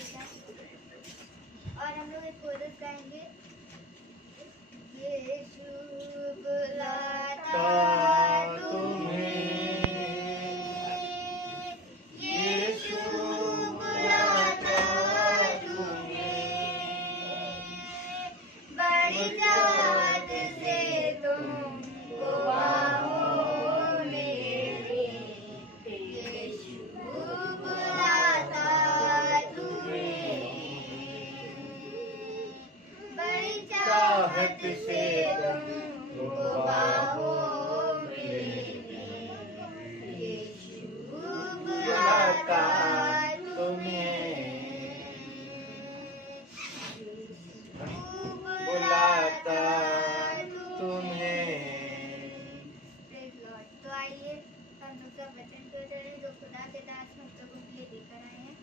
बेटा। और हम लोग एक कोरस गाएंगे। यीशु बुलाता तुम्हें, यीशु बुलाता तुम्हें, बड़ी चाहत से तुमको बाहों में ले, यीशु बुलाता तुम्हें, बड़ी चाहत से तुमको बाहों में ले, यीशु बुलाता तुम्हें, बुलाता तुम्हें। तो आइए हम लोग का वचन को चले जो खुदा के दास हम लोगों के लिए लेकर आए हैं।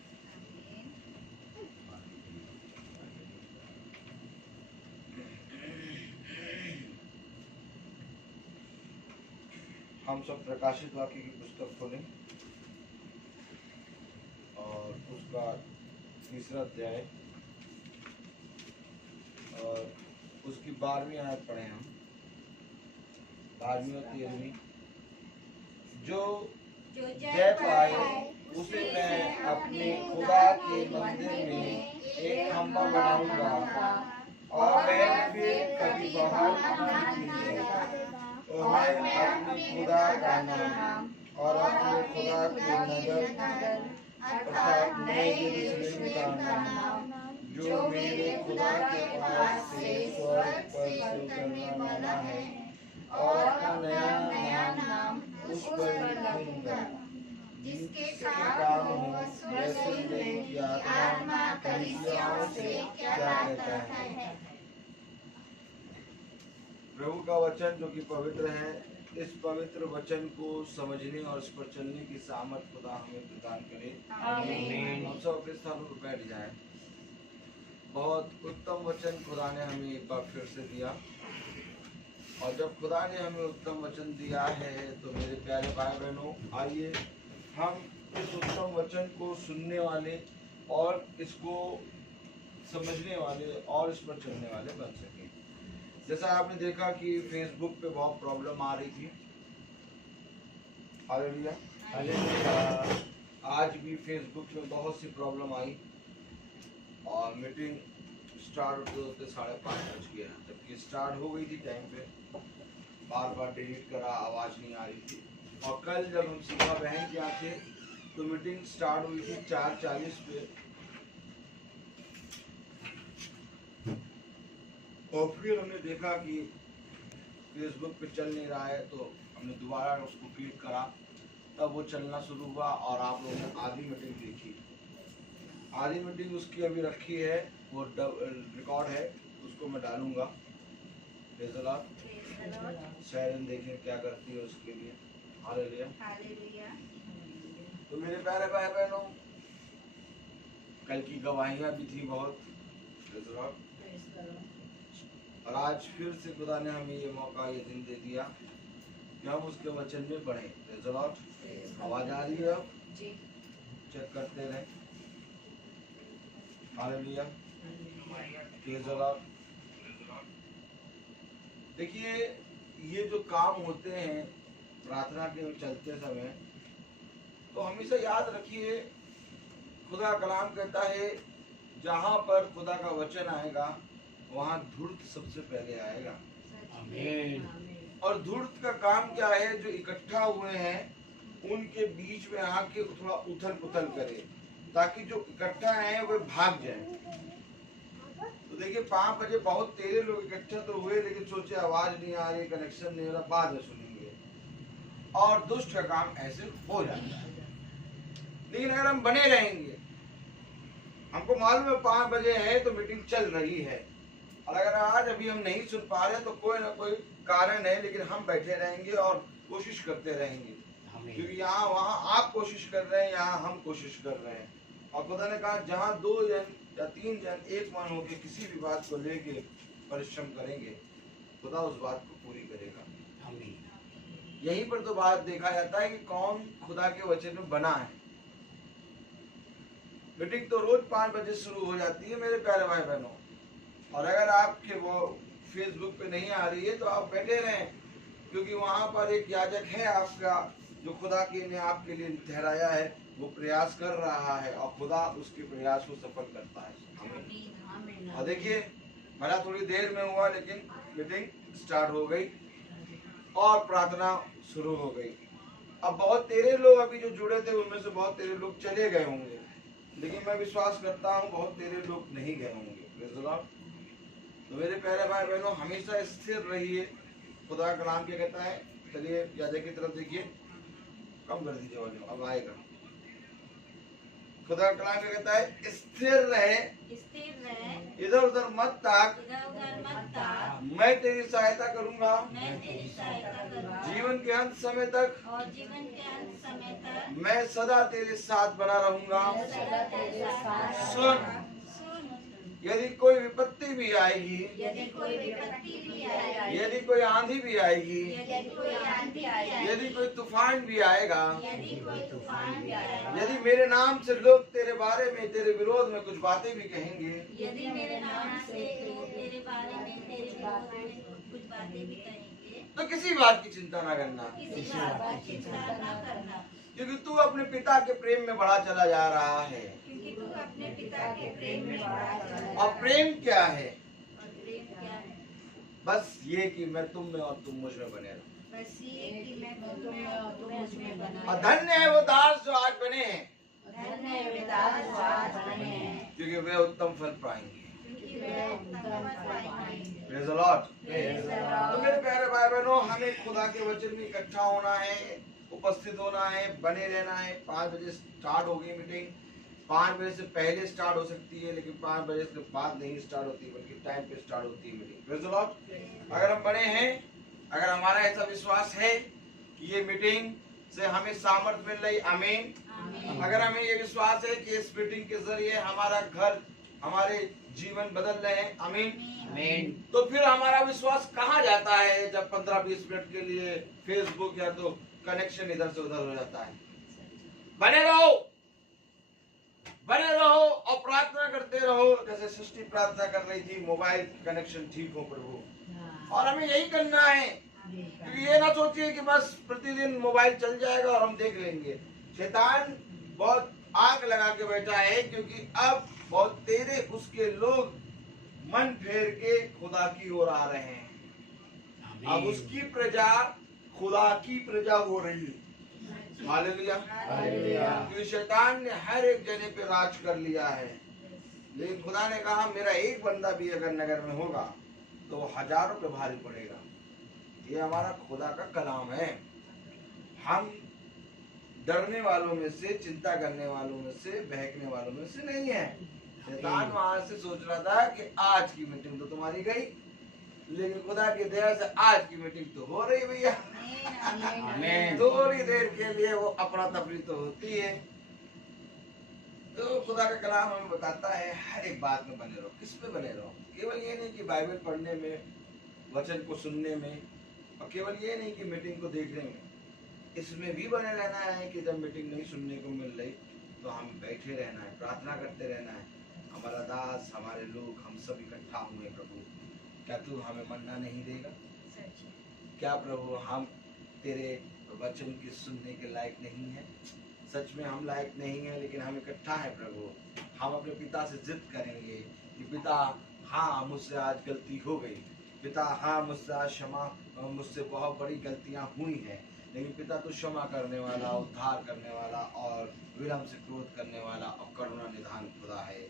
हम सब प्रकाशित वाक्य की पुस्तक खोलें और उसका 3रा अध्याय और उसकी 12वीं आयत पढ़े हम। 12वीं और 13वीं। जो जय पाए उसे मैं अपने खुदा के मंदिर में एक खंभा बनाऊंगा और वह फिर कभी बाहर नहीं निकलेगा। और मैं अपने खुदा का नाम और अपने खुदा के नगर अर्थात नए यरूशलेम का नाम जो मेरे खुदा के पास से स्वर्ग पर से उतरने वाला है और अपना नया नाम उस पर लिखूंगा, जिसके काम हो वह सुन ले कि आत्मा कलीसियाओं से क्या कहता है। प्रभु का वचन जो कि पवित्र है, इस पवित्र वचन को समझने और इस पर चलने की सामर्थ खुदा हमें प्रदान करे। आमीन। हम सब अपने स्थानों पर बैठ जाए। बहुत उत्तम वचन खुदा ने हमें एक बार फिर से दिया, और जब खुदा ने हमें उत्तम वचन दिया है तो मेरे प्यारे भाई बहनों, आइए हम इस उत्तम वचन को सुनने वाले और इसको समझने वाले और इस पर चलने वाले बन सके। जैसा आपने देखा कि फेसबुक पे बहुत प्रॉब्लम आ रही थी। हालेलुया। आज भी फेसबुक में बहुत सी प्रॉब्लम आई और मीटिंग स्टार्ट होते होते 5:30 बज गया, जबकि स्टार्ट हो गई थी टाइम पे। बार बार डिलीट करा, आवाज़ नहीं आ रही थी। और कल जब हम सीधा बहन के यहाँ थे तो मीटिंग स्टार्ट हुई थी 4:40 पे, और फिर हमने देखा कि फेसबुक पे चल नहीं रहा है, तो हमने दोबारा उसको क्लिक करा, तब वो चलना शुरू हुआ और आप लोगों ने आधी मीटिंग देखी। आधी मीटिंग उसकी अभी रखी है, वो रिकॉर्ड है, उसको मैं डालूंगा। शायद देखें क्या करती है उसके लिए। हालेलुया। तो मेरे प्यारे भाई बहनों, कल की गवाहियाँ भी थी बहुत, और आज फिर से खुदा ने हमें ये मौका, ये दिन दे दिया कि हम उसके वचन में बढ़े। आवाज आ रही है? अब चेक करते रहे। हालेलुया। देखिए, ये जो काम होते हैं प्रार्थना के चलते समय, तो हमेशा याद रखिए, खुदा कलाम कहता है जहाँ पर खुदा का वचन आएगा वहाँ धूर्त सबसे पहले आएगा। आमीन। और धूर्त का काम क्या है? जो इकट्ठा हुए हैं उनके बीच में आके थोड़ा उथल पुथल करे, ताकि जो इकट्ठा हैं वे भाग जाएं। तो देखिए 5 बजे बहुत तेरे लोग इकट्ठा तो हुए, लेकिन सोचे आवाज नहीं आ रही, कनेक्शन नहीं हो रहा, बाद में सुनेंगे, और दुष्ट का काम ऐसे हो जाता है। लेकिन अगर हम बने रहेंगे, हमको मालूम है 5 बजे है तो मीटिंग चल रही है, और अगर आज अभी हम नहीं सुन पा रहे तो कोई ना कोई कारण है, लेकिन हम बैठे रहेंगे और कोशिश करते रहेंगे, क्योंकि यहाँ वहाँ आप कोशिश कर रहे हैं, यहाँ हम कोशिश कर रहे हैं। और खुदा ने कहा जहाँ 2 जन या 3 जन एक मन होकर किसी भी बात को लेके परिश्रम करेंगे, खुदा उस बात को पूरी करेगा। यहीं पर तो बात देखा जाता है कि कौन खुदा के वचन में बना है। मीटिंग तो रोज 5 बजे शुरू हो जाती है मेरे प्यारे भाई बहनों। और अगर आपके वो फेसबुक पे नहीं आ रही है तो आप बैठे रहें, क्योंकि वहां पर एक याजक है आपका जो खुदा के ने आपके लिए ठहराया है, वो प्रयास कर रहा है और खुदा उसके प्रयास को सफल करता है। और देखिए भला थोड़ी देर में हुआ लेकिन मीटिंग स्टार्ट हो गई और प्रार्थना शुरू हो गई। अब बहुत तेरे लोग अभी जो जुड़े थे उनमें से बहुत तेरे लोग चले गए होंगे, लेकिन मैं विश्वास करता हूँ बहुत तेरे लोग नहीं गए होंगे। Praise the Lord. तो मेरे प्यारे भाई बहनों, हमेशा स्थिर रहिए। खुदा का कलाम क्या कहता है? चलिए याजक की तरफ देखिए, कम कर दीजिए वॉल्यूम, अब आएगा। खुदा का कलाम क्या कहता है? स्थिर रहे, इधर उधर मत ताक, मैं तेरी सहायता करूंगा जीवन के अंत समय तक, मैं सदा तेरे साथ बना रहूंगा। सुन, यदि कोई विपत्ति भी आएगी, यदि कोई आंधी भी आएगी, यदि कोई तूफान भी आएगा, यदि मेरे नाम से लोग तेरे बारे में, तेरे विरोध में कुछ बातें भी कहेंगे, यदि मेरे नाम से लोग तेरे बारे में, तेरे विरोध में कुछ बातें भी कहेंगे, तो किसी बात की चिंता ना करना, क्योंकि तू अपने पिता के प्रेम में बढ़ा चला जा रहा है। क्योंकि तू अपने पिता के प्रेम में बढ़ा चला जा रहा है। और प्रेम क्या है? और प्रेम क्या है? बस ये कि मैं तुम में और तुम मुझ में बने रहो। बस ये कि मैं तुम में और तुम मुझ में बना। और धन्य है वो दास जो आज बने हैं, धन्य है वे दास जो आज बने हैं, क्योंकि वे उत्तम फल पाएंगे। क्योंकि वे उत्तम फल पाएंगे। Praise the Lord. तो तो मेरे प्यारे भाई बहनों, हमें खुदा के वचन में इकट्ठा होना है, उपस्थित होना है, बने रहना है। 5 बजे स्टार्ट होगी मीटिंग। 5 बजे से पहले स्टार्ट हो सकती है, लेकिन 5 बजे के बाद नहीं स्टार्ट होती, बल्कि टाइम पे स्टार्ट होती है मीटिंग। Praise the Lord. अगर हम बने हैं, अगर हमारा ऐसा विश्वास है कि ये मीटिंग से हमें सामर्थ्य मिल रही, आमीन। अगर हमें ये विश्वास है कि इस मीटिंग के जरिए हमारा घर, हमारे जीवन बदल रहे हैं, आमीन। तो फिर हमारा विश्वास कहाँ जाता है जब 15-20 मिनट के लिए फेसबुक या तो कनेक्शन इधर से उधर हो जाता है? बने रहो, बने रहो और प्रार्थना करते रहो। जैसे सृष्टि प्रार्थना कर रही थी, मोबाइल कनेक्शन ठीक हो प्रभु, और हमें यही करना है। क्योंकि ये ना सोचिए कि बस प्रतिदिन मोबाइल चल जाएगा और हम देख लेंगे। शैतान बहुत आग लगा के बैठा है, क्योंकि अब बहुत तेरे उसके लोग मन फेर के खुदा की ओर आ रहे हैं। अब उसकी प्रजा खुदा की प्रजा हो रही है। हालेलुया। क्योंकि शैतान ने हर एक जने पे राज कर लिया है, लेकिन खुदा ने कहा मेरा एक बंदा भी अगर नगर में होगा तो हजारों पे भारी पड़ेगा। ये हमारा खुदा का कलाम है। हम डरने वालों में से, चिंता करने वालों में से, बहकने वालों में से नहीं है। शैतान वहां से सोच रहा था कि आज की मीटिंग तो तुम्हारी गई, लेकिन खुदा की दया से आज की मीटिंग तो हो रही भैया। थोड़ी देर के लिए वो अफरा तफरी तो होती है। तो खुदा का कलाम हमें बताता है हर एक बात में बने रहो। किस पे बने रहो? केवल ये नहीं कि बाइबल पढ़ने में, वचन को सुनने में, और केवल ये नहीं कि मीटिंग को देखने में। इसमें भी बने रहना है कि जब मीटिंग नहीं सुनने को मिल रही तो हम बैठे रहना है, प्रार्थना करते रहना है। हमारा दास, हमारे लोग, हम सब इकट्ठा हुए प्रभु, क्या तू हमें मन्ना नहीं देगा? क्या प्रभु हम तेरे वचन की सुनने के लायक नहीं है? सच में हम लायक नहीं है, लेकिन हम इकट्ठा है प्रभु। हम अपने पिता से जिद करेंगे कि पिता हाँ मुझसे आज गलती हो गई, पिता हाँ मुझसे आज क्षमा, मुझसे बहुत बड़ी गलतियां हुई हैं, लेकिन पिता तो क्षमा करने वाला, उद्धार करने वाला और विलम्ब से क्रोध करने वाला और करुणा निधान खुदा है।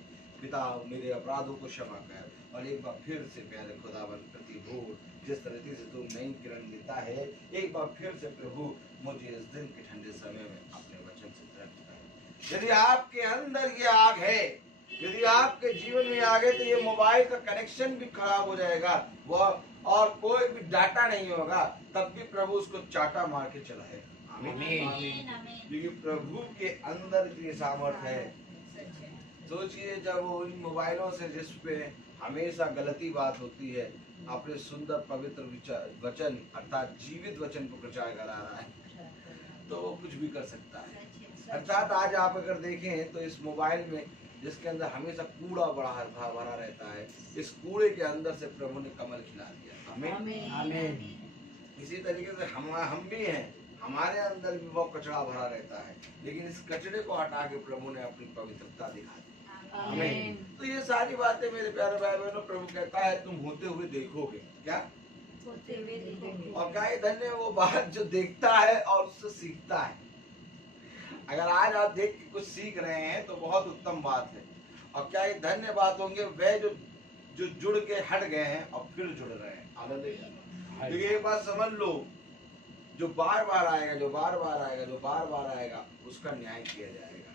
पिता मेरे अपराधों को क्षमा कर, और एक बार फिर से प्यारे खुदावन प्रति भोर जिस तरीके से तू नई किरण देता है, एक बार फिर से प्रभु मुझे इस दिन के ठंडे समय में अपने वचन से तरफ कर। यदि आपके अंदर ये आग है, यदि आपके जीवन में आग है, तो ये मोबाइल का कनेक्शन भी खराब हो जाएगा, वो और कोई भी डाटा नहीं होगा, तब भी प्रभु उसको चाटा मार के चलाएगा। आमीन। क्योंकि प्रभु के अंदर इतनी सामर्थ्य है। सोचिए जब वो इन मोबाइलों से जिस पे हमेशा गलती बात होती है, अपने सुंदर पवित्र वचन अर्थात जीवित वचन को प्रचार करा रहा है, तो वो कुछ भी कर सकता है। अर्थात आज आप अगर देखें तो इस मोबाइल में जिसके अंदर हमेशा कूड़ा बड़ा भरा रहता है, इस कूड़े के अंदर से प्रभु ने कमल खिला दिया। हमें आमीन। इसी तरीके से हम भी हैं, हमारे अंदर भी वो कचरा भरा रहता है, लेकिन इस कचरे को हटा के प्रभु ने अपनी पवित्रता दिखा दी। आमीन। तो ये सारी बातें मेरे प्यारे भाई बहनों, प्रभु कहता है तुम होते हुए देखोगे। क्या होते हुए देखोगे। और क्या धन्य है वो बात जो देखता है और उससे सीखता है। अगर आज आप देख के कुछ सीख रहे हैं तो बहुत उत्तम बात है। और क्या ये धन्य बात होंगे वे जो जुड़ के हट गए हैं और फिर जुड़ रहे हैं। हालेलुया। तो ये बात समझ लो, जो बार बार आएगा, जो बार बार आएगा, जो बार बार आएगा, उसका न्याय किया जाएगा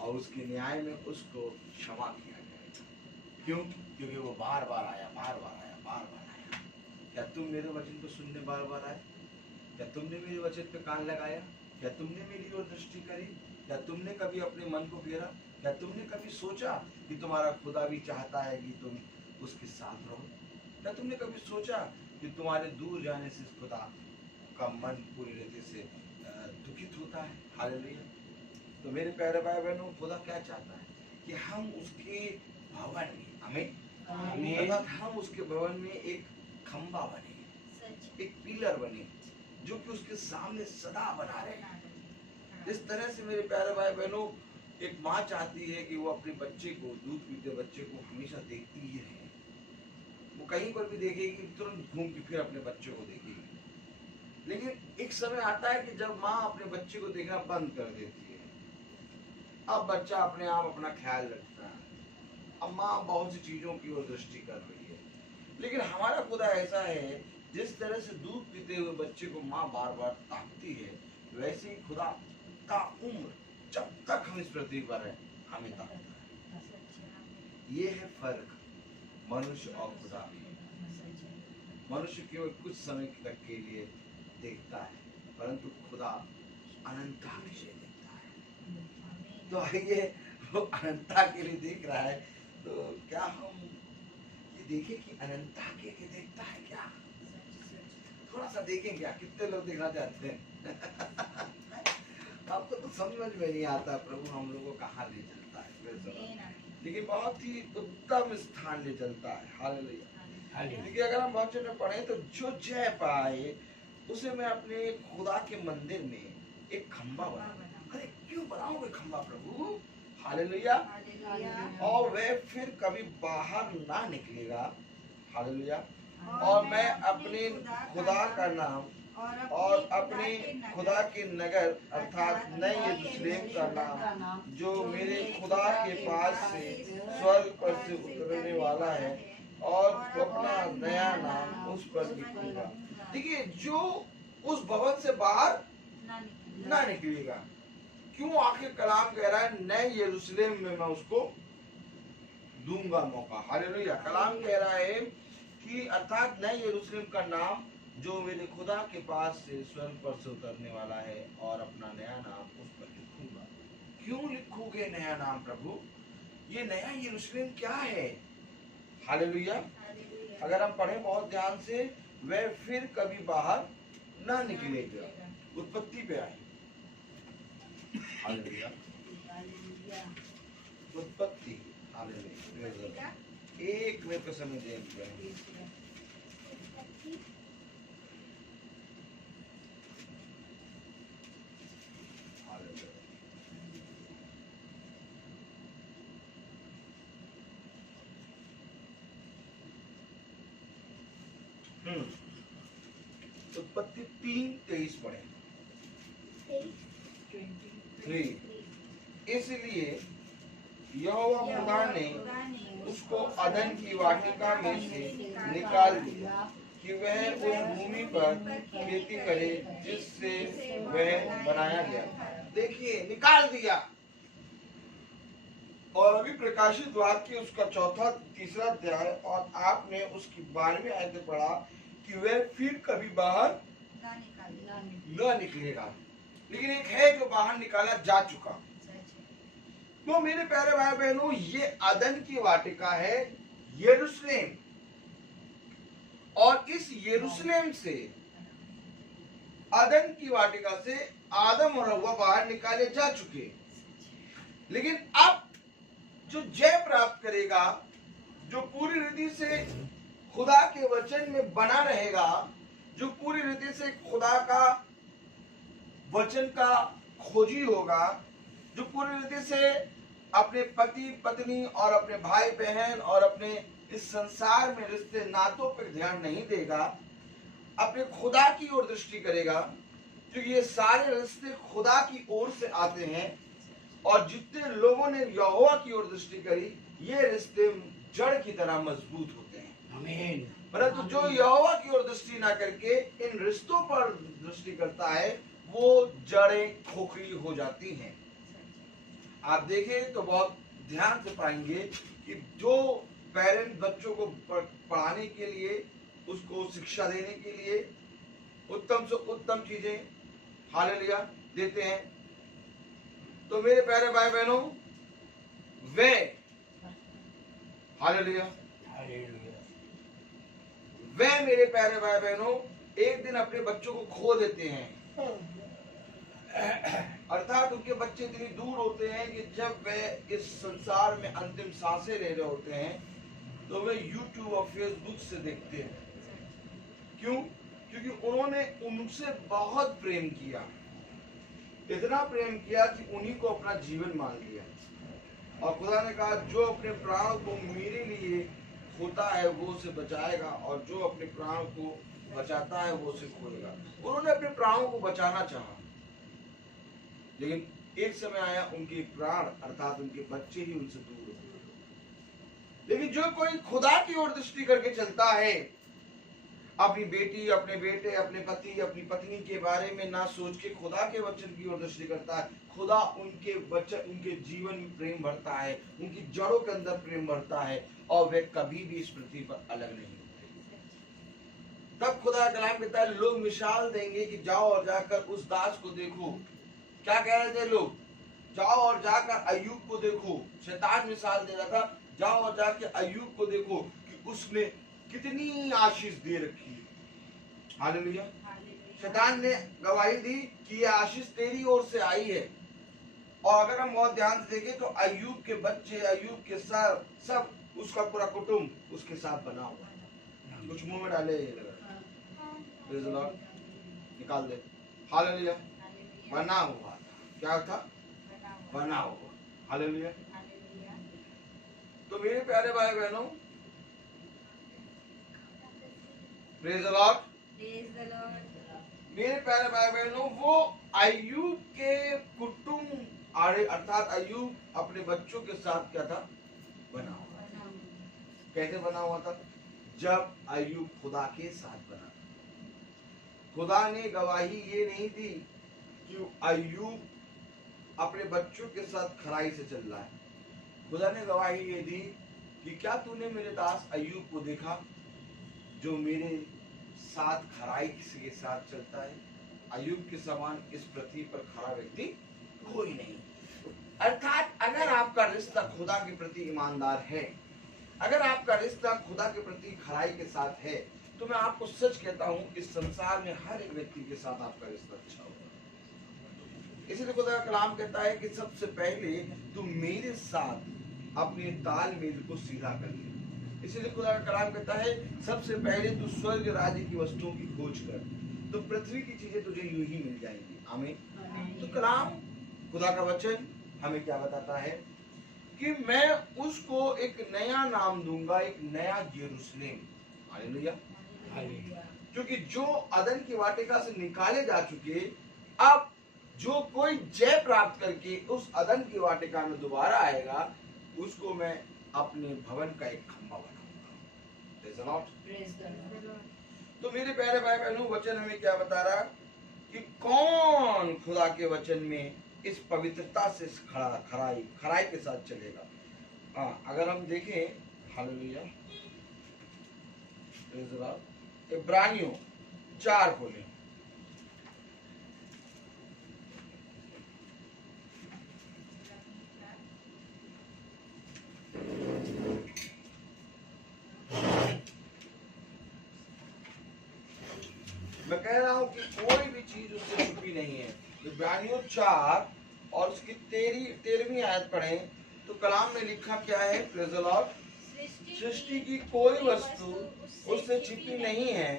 और उसके न्याय में उसको क्षमा किया जाएगा। क्यों? क्योंकि वो बार बार आया, बार बार आया, बार बार आया। क्या तुम मेरे वचन को सुनने बार बार आए? क्या तुमने मेरे वचन पे कान लगाया? क्या तुमने मेरी ओर दृष्टि करी? क्या तुमने कभी अपने मन को फेरा? क्या तुमने कभी सोचा कि तुम्हारा खुदा भी चाहता है कि तुम उसके साथ रहो? क्या तुमने कभी सोचा कि तुम्हारे दूर जाने से खुदा का मन पूरी रीति से दुखित होता है? हालेलुया। तो मेरे प्यारे भाई बहनों, खुदा क्या चाहता है कि हम उसके भवन में, हमें अर्थात हम उसके भवन में एक खंबा बने, एक पिलर बने, जो कि उसके सामने सदा बना रहे। इस तरह से मेरे प्यारे भाई बहनों, एक माँ चाहती है कि वो अपने बच्चे को, दूध पीते बच्चे को हमेशा देखती ही रहे। वो कहीं पर भी देखेगी तुरंत घूम के फिर अपने बच्चे को देखेगी। लेकिन एक समय आता है कि जब माँ अपने बच्चे को देखना बंद कर देती है। अब बच्चा अपने आप अपना ख्याल रखता है, अब माँ बहुत सी चीजों की ओर दृष्टि कर रही है। लेकिन हमारा खुदा ऐसा है, जिस तरह से दूध पीते हुए बच्चे को माँ बार बार ताकती है, वैसे ही खुदा का उम्र जब तक हम इस पृथ्वी पर है हमें ताकता है। ये है फर्क मनुष्य और खुदा में। मनुष्य केवल कुछ समय तक के लिए देखता है, परंतु खुदा अनंतता के लिए देखता है। तो आइए, वो अनंतता के लिए देख रहा है, तो क्या हम ये देखें कि अनंतता के लिए देखता है क्या? थोड़ा सा देखें क्या, कितने लोग देखना चाहते हैं? आपको तो समझ में नहीं आता प्रभु हम लोगों को कहाँ ले चलता है, लेकिन बहुत ही उत्तम स्थान ले चलता है। हालेलुया। देखिए, अगर हम वचन में पढ़ें तो जो जय पाए उसे मैं अपने खुदा के मंदिर में एक खंबा बनाऊं। अरे क्यों बनाऊंगे खंबा प्रभु? हालेलुया। और वह फिर कभी बाहर ना निकलेगा। हालेलुया। और मैं अपने खुदा का नाम और अपने खुदा के नगर अर्थात नए यरूशलेम का नाम, जो मेरे खुदा के पास से स्वर्ग पर से उतरने वाला है, और अपना नया नाम उस पर लिखूंगा। देखिए, जो उस भवन से बाहर ना निकलेगा। क्यों? आखिर कलाम कह रहा है नए यरूशलेम में मैं उसको दूंगा मौका। हालेलुया। कलाम कह रहा है कि अर्थात नए यरूशलेम का नाम जो मेरे खुदा के पास से स्वर्ग पर से उतरने वाला है, और अपना नया नाम उस पर लिखूंगा। क्यों लिखोगे नया नाम प्रभु? ये नया यरूशलेम क्या है? हालेलुया। अगर हम पढ़ें बहुत ध्यान से, वह फिर कभी बाहर ना निकलेगा। उत्पत्ति पे आए। हालेलुया। उत्पत्ति। हालेलुया। एक मिनट का समय दें। उत्पत्ति 3:23 पढ़े। 3 इसलिए यहोवा खुदा ने उसको अदन की वाटिका में से निकाल दिया कि वह उस भूमि पर खेती करे जिससे वह बनाया गया था। देखिए, निकाल दिया। और अभी प्रकाशित वाक्य उसका 4-3 अध्याय और आपने उसकी 12वीं आयत में पढ़ा कि वह फिर कभी बाहर न निकलेगा। लेकिन एक है जो बाहर निकाला जा चुका। तो मेरे प्यारे भाई बहनों, ये अदन की वाटिका है, यरूशलेम। और इस यरूशलेम से अदन की वाटिका से आदम और हव्वा बाहर निकाले जा चुके, लेकिन अब जो जय प्राप्त करेगा, जो पूरी रीति से खुदा के वचन में बना रहेगा, जो पूरी रीति से खुदा का वचन का खोजी होगा, जो पूरी रीति से अपने पति पत्नी और अपने भाई बहन और अपने इस संसार में रिश्ते नातों पर ध्यान नहीं देगा, अपने खुदा की ओर दृष्टि करेगा, क्योंकि ये सारे रिश्ते खुदा की ओर से आते हैं। और जितने लोगों ने यहोवा की ओर दृष्टि करी, ये रिश्ते जड़ की तरह मजबूत होते हैं। आमीन। परंतु जो यहोवा की ओर दृष्टि ना करके इन रिश्तों पर दृष्टि करता है, वो जड़ें खोखली हो जाती हैं। आप देखें तो बहुत ध्यान से पाएंगे कि जो पेरेंट बच्चों को पढ़ाने के लिए, उसको शिक्षा देने के लिए उत्तम से उत्तम चीजें हालेलुया देते हैं, तो मेरे प्यारे भाई बहनों, वे हालेलुया वे मेरे प्यारे भाई बहनों एक दिन अपने बच्चों को खो देते हैं। अर्थात उनके बच्चे इतनी दूर होते हैं कि जब वे इस संसार में अंतिम सांसें ले रहे होते हैं, तो वे YouTube और Facebook से देखते हैं। क्यों? क्योंकि उन्होंने उनसे बहुत प्रेम किया, इतना प्रेम किया कि उन्हीं को अपना जीवन मान लिया। और खुदा ने कहा, जो अपने प्राण को मेरे लिए खोता है वो उसे बचाएगा, और जो अपने प्राण को बचाता है वो उसे खोएगा। उन्होंने अपने प्राणों को बचाना चाहा, लेकिन एक समय आया उनके प्राण अर्थात उनके बच्चे ही उनसे दूर हो गए। लेकिन जो कोई खुदा की ओर दृष्टि करके चलता है, अपनी बेटी, अपने बेटे, अपने पति, अपनी पत्नी के बारे में ना सोच के खुदा के वचन की ओर दृष्टि करता है, खुदा उनके वचन, उनके जीवन में प्रेम भरता है, उनकी जड़ों के अंदर प्रेम भरता है, और वे कभी भी इस पृथ्वी पर अलग नहीं होते। तब खुदा का कलाम कहता है, लोग मिसाल देंगे कि जाओ और जाकर उस दास को देखो। क्या कह रहे थे लोग? जाओ और जाकर अय्यूब को देखो। शैतान मिसाल दे रहा था, जाओ और जाकर अय्यूब को देखो कि उसने कितनी आशीष दे रखी है। हालेलुया। शैतान ने गवाही दी कि ये आशीष तेरी ओर से आई है। और अगर हम बहुत ध्यान से देखें तो अय्यूब के बच्चे, अय्यूब के सब उसका पूरा कुटुंब उसके साथ बना हुआ है। कुछ मुंह में डाले निकाल दे। हालेलुया। बना हुआ था। क्या था? बना हुआ। हालेलुया। तो मेरे प्यारे भाई बहनों, प्रेज द लॉर्ड। मेरे प्यारे भाई बहनों, वो अय्यूब के कुटुंब अर्थात अय्यूब अपने बच्चों के साथ क्या था? बना हुआ। कैसे बना हुआ था? जब अय्यूब खुदा के साथ बना। खुदा ने गवाही ये नहीं दी कि अय्यूब अपने बच्चों के साथ खराई से चल रहा है। खुदा ने गवाही ये दी कि क्या तूने मेरे दास अय्यूब को देखा, जो मेरे साथ खराई के साथ चलता है? अय्यूब के समान इस पृथ्वी पर खरा व्यक्ति कोई नहीं। अर्थात अगर आपका रिश्ता खुदा के प्रति ईमानदार है, अगर आपका रिश्ता खुदा के प्रति खराई के साथ है, तो मैं आपको सच कहता हूं, इस संसार में हर एक व्यक्ति के साथ आपका रिश्ता अच्छा होगा। इसीलिए खुदा का कलाम कहता है कि सबसे पहले तू मेरे साथ अपने तालमेल को सीधा कर ले। इसीलिए खुदा का कलाम कहता है, सबसे पहले तू स्वर्ग राज्य की वस्तुओं की खोज कर, तो पृथ्वी की चीजें तुझे यूं ही मिल जाएंगी। आमीन। तो कलाम, खुदा का वचन हमें क्या बताता है कि मैं उसको एक नया नाम दूंगा, एक नया यरूशलेम। हालेलुया। क्योंकि जो अदन की वाटिका से निकाले जा चुके, अब जो कोई जय प्राप्त करके उस अदन की वाटिका में दोबारा आएगा, उसको मैं अपने भवन का एक खंभा बनाऊंगा। तो मेरे प्यारे भाई बहनों, वचन हमें क्या बता रहा कि कौन खुदा के वचन में इस पवित्रता से खराई के साथ चलेगा। हाँ, अगर हम देखें, हालेलुया, इब्रानियों 4 खोलें। मैं कह रहा हूं कि कोई भी चीज उससे छुपी नहीं है। इब्रानियों 4 और उसकी 13वीं आयत पढ़ें तो कलाम में लिखा क्या है? Praise the Lord. सृष्टि की कोई वस्तु उससे छिपी नहीं है,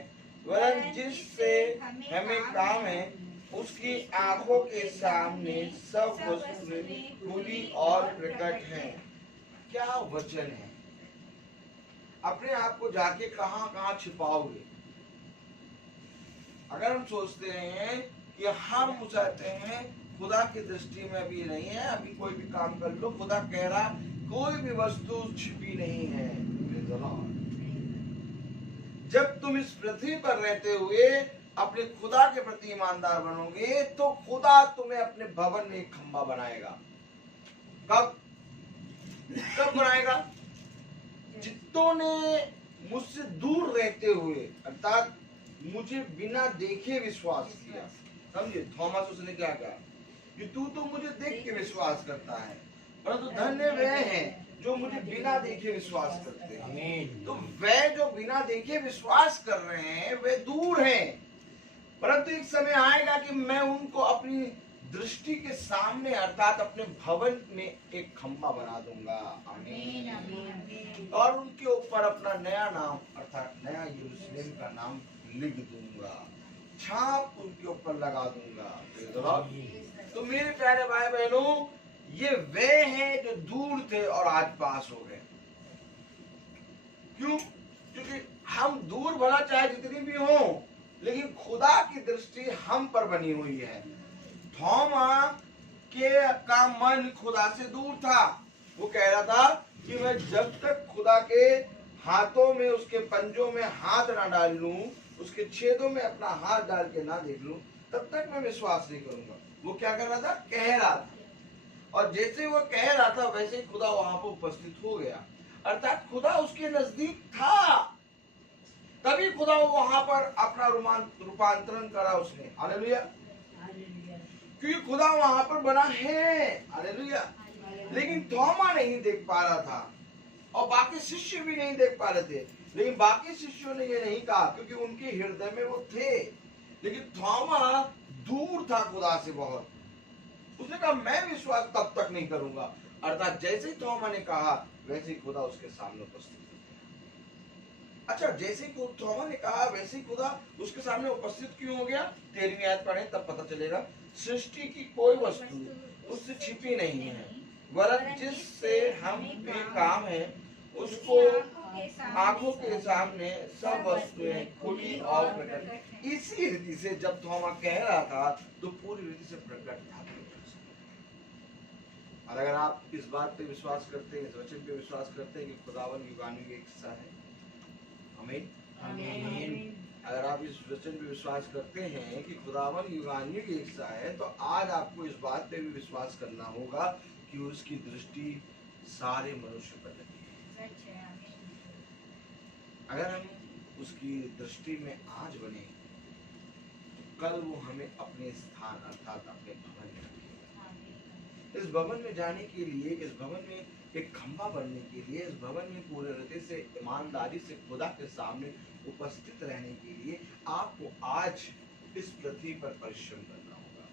वरन जिससे हमें काम है उसकी आंखों के सामने सब वस्तुएं खुली और प्रकट हैं। क्या वचन है! अपने आप को जाके कहां कहां छिपाओगे? अगर हम सोचते हैं कि हम चाहते हैं खुदा की दृष्टि में अभी नहीं है, अभी कोई भी काम कर लो, खुदा कह रहा कोई भी वस्तु छिपी नहीं है। जब तुम इस पृथ्वी पर रहते हुए अपने खुदा के प्रति ईमानदार बनोगे तो खुदा तुम्हें अपने भवन में एक खंबा बनाएगा। कब बनाएगा? जितों ने मुझसे दूर रहते हुए अर्थात मुझे बिना देखे विश्वास किया। समझे? थॉमस उसने क्या कहा कि तू तो मुझे देख के विश्वास करता है, परंतु धन्य वे हैं जो मुझे बिना देखे विश्वास करते हैं। तो वे जो बिना देखे विश्वास कर रहे हैं वे दूर हैं, परंतु एक समय आएगा कि मैं उनको अपनी दृष्टि के सामने अर्थात अपने भवन में एक खंबा बना दूंगा। आमीन। और उनके ऊपर अपना नया नाम अर्थात नया यरूशलेम का नाम लिख दूंगा, छाप उनके ऊपर लगा दूंगा। तो मेरे प्यारे भाई बहनों, ये वे हैं जो दूर थे और आज पास हो गए। क्यों? क्योंकि हम दूर भला चाहे जितनी भी हो, लेकिन खुदा की दृष्टि हम पर बनी हुई है। थोमा का मन खुदा से दूर था। वो कह रहा था कि मैं जब तक खुदा के हाथों में, उसके पंजों में हाथ ना डाल लूं, उसके छेदों में अपना हाथ डाल के ना देख लूं, तब तक मैं विश्वास नहीं करूंगा। वो क्या कर रहा था? कह रहा था। और जैसे वो कह रहा था वैसे ही खुदा वहां पर उपस्थित हो गया, अर्थात खुदा उसके नजदीक था। तभी खुदा वहां पर अपना रूपांतरण करा उसने। हालेलुया। क्योंकि खुदा वहां पर बना है। हालेलुया। लेकिन थोमा नहीं देख पा रहा था और बाकी शिष्य भी नहीं देख पा रहे थे। लेकिन बाकी शिष्यों ने ये नहीं कहा क्योंकि उनके हृदय में वो थे, लेकिन थोमा दूर था खुदा से बहुत। उसने कहा मैं विश्वास तब तक नहीं करूंगा। अर्थात जैसे ही थोमा ने कहा वैसे ही खुदा उसके सामने उपस्थित हो गया। अच्छा, जैसे ही थोमा ने कहा वैसे ही खुदा उसके सामने उपस्थित क्यों हो गया? 13वीं आयत पढ़ें तब पता चलेगा। सृष्टि की कोई वस्तु उससे छिपी नहीं है, वरन जिससे हम पे काम है उसको आंखों के सामने सब वस्तुएं खुली और प्रकट। इसी रीति से जब थोमा कह रहा था तो पूरी रीति से प्रकट था। और अगर आप इस बात पे विश्वास करते हैं, इस वचन पे विश्वास करते हैं कि खुदावन युगानुयुग एक हिस्सा है, आमीन आमीन। अगर आप इस वचन पे विश्वास करते हैं कि खुदावन युगानुयुग एक हिस्सा है, तो आज आपको इस बात पे भी विश्वास करना होगा कि उसकी दृष्टि सारे मनुष्य पर लगी है। अगर हम उसकी दृष्टि में आज बने तो कल वो हमें अपने स्थान अर्थात अपने भवन में रखेगा। इस भवन में जाने के लिए, इस भवन में एक खंभा बनने के लिए, इस भवन में पूरे हृदय से ईमानदारी से खुदा के सामने उपस्थित रहने के लिए आपको आज इस पृथ्वी पर परिश्रम करना होगा।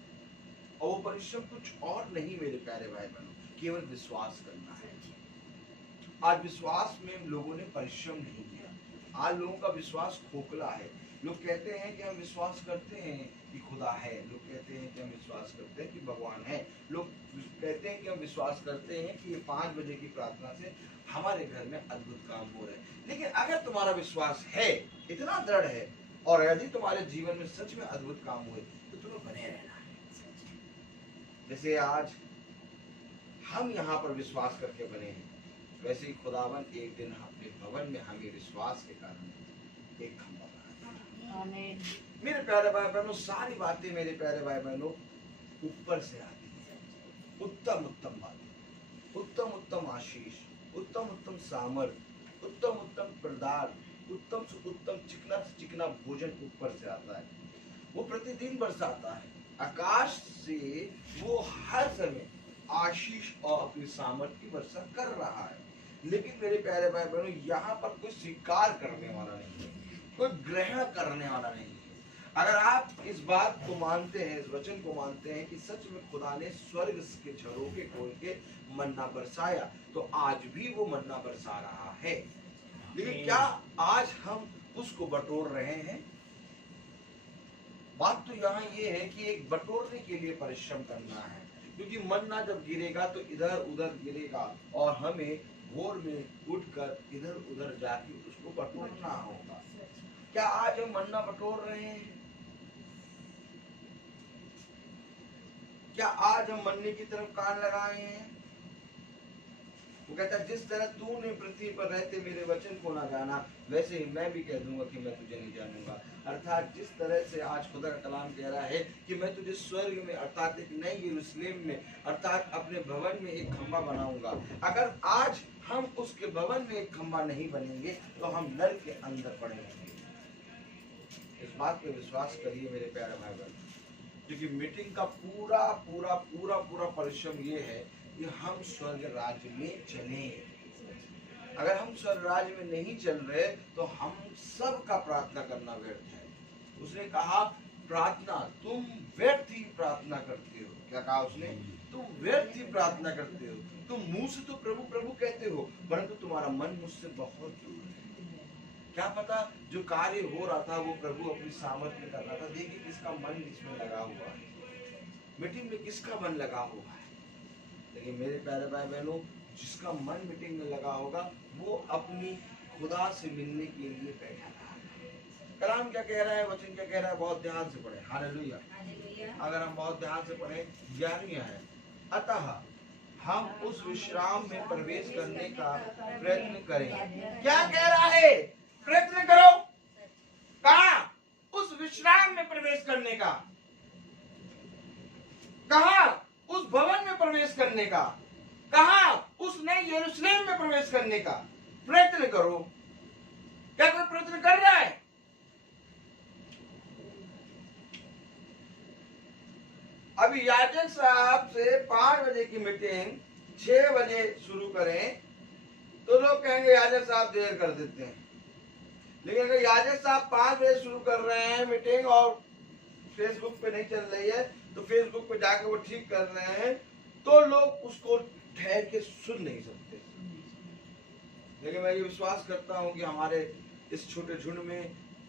और वो परिश्रम कुछ और नहीं मेरे प्यारे भाई बहनों, केवल विश्वास करना है। आज विश्वास में लोगों ने परिश्रम नहीं किया। आज लोगों का विश्वास खोखला है। लोग कहते हैं कि हम विश्वास करते हैं कि खुदा है, लोग कहते हैं कि हम विश्वास करते हैं कि भगवान है, लोग कहते हैं कि हम विश्वास करते हैं कि ये 5 बजे की प्रार्थना से हमारे घर में अद्भुत काम हो रहे हैं। लेकिन अगर तुम्हारा विश्वास है, इतना दृढ़ है, और यदि तुम्हारे जीवन में सच में अद्भुत काम हुए तो तुम्हें बने रहना है। जैसे आज हम यहाँ पर विश्वास करके बने हैं, वैसे ही खुदावन एक दिन अपने भवन में हमें विश्वास के कारण एक खंभा बना देगा। मेरे प्यारे भाई बहनों, सारी बातें मेरे प्यारे भाई बहनों ऊपर से आती हैं। उत्तम उत्तम बातें, उत्तम उत्तम आशीष, उत्तम उत्तम सामर्थ, उत्तम उत्तम प्रदान, उत्तम से उत्तम चिकना से चिकना भोजन ऊपर से आता है। वो प्रतिदिन बरसाता है आकाश से। वो हर समय आशीष और अपनी सामर्थ की वर्षा कर रहा है। लेकिन मेरे प्यारे भाई बहनों, यहाँ पर कोई स्वीकार करने वाला नहीं है, कोई ग्रहण करने वाला नहीं है। अगर आप इस बात को मानते हैं, इस वचन को मानते हैं कि सच में खुदा ने स्वर्ग के झरोखे खोल के मन्ना बरसाया, तो आज भी वो मन्ना बरसा रहा है। लेकिन क्या आज हम उसको बटोर रहे हैं? बात तो यहाँ ये है कि एक बटोरने के लिए परिश्रम करना है, क्योंकि मन्ना जब गिरेगा तो इधर उधर गिरेगा और हमें भोर में उठकर इधर उधर जाके उसको बटोरना होगा। क्या आज हम मन्ना बटोर रहे हैं? क्या आज हम मन्ने की तरफ कान लगाए हैं? वो कहता है जिस तरह तूने पृथ्वी पर रहते मेरे वचन को ना जाना, वैसे ही मैं भी कह दूंगा कि मैं तुझे नहीं जानूंगा। अर्थात जिस तरह से आज खुदा का कलाम कह रहा है कि मैं तुझे स्वर्ग में अर्थात एक नई यरूशलेम में अर्थात अपने भवन में एक खंबा बनाऊंगा। अगर आज हम उसके भवन में एक खंबा नहीं बनेंगे तो हम नर के अंदर पड़े रहेंगे। इस बात पे विश्वास करिए मेरे प्यारे भाई बहन, क्योंकि मीटिंग का पूरा पूरा पूरा पूरा परिश्रम ये है कि हम स्वर्ग राज्य में चलें। अगर हम स्वर्ग राज्य में नहीं चल रहे तो हम सब का प्रार्थना करना व्यर्थ है। उसने कहा प्रार्थना तुम व्यर्थ ही प्रार्थना करते हो। क्या कहा उसने? तुम व्यर्थ ही प्रार्थना करते हो। तुम मुंह से तो प्रभु प्रभु कहते हो, परंतु तुम्हारा मन मुझसे बहुत दूर है। क्या पता जो कार्य हो रहा था वो प्रभु अपनी सामर्थ्य में कर रहा था। देखिए किसका मन इसमें लगा हुआ है, मीटिंग में किसका मन लगा हुआ है। लेकिन मेरे प्यारे भाई बहनों, जिसका मन मीटिंग में लगा होगा वो अपनी खुदा से मिलने के लिए बैठा रहा है। कलाम क्या कह रहा है, वचन क्या कह रहा है, बहुत ध्यान से पढ़े। हालेलुया। अगर हम बहुत ध्यान से पढ़े, 11वीं है, अतः हम उस विश्राम में प्रवेश करने का प्रयत्न करें। क्या कह रहा है? प्रयत्न करो। कहा? उस विश्राम में प्रवेश करने का। कहा? उस भवन में प्रवेश करने का। कहा? उस नए यरूशलेम में प्रवेश करने का प्रयत्न करो। क्या कोई प्रयत्न कर रहा है? अभी याजक साहब से 5 बजे की मीटिंग 6 बजे शुरू करें तो लोग कहेंगे याजक साहब देर कर देते हैं। लेकिन अगर याजक साहब 5 बजे शुरू कर रहे हैं मीटिंग और फेसबुक पे नहीं चल रही है तो फेसबुक पे जाकर वो ठीक कर रहे हैं तो लोग उसको ठहर के सुन नहीं सकते। लेकिन मैं ये विश्वास करता हूँ कि हमारे इस छोटे झुंड में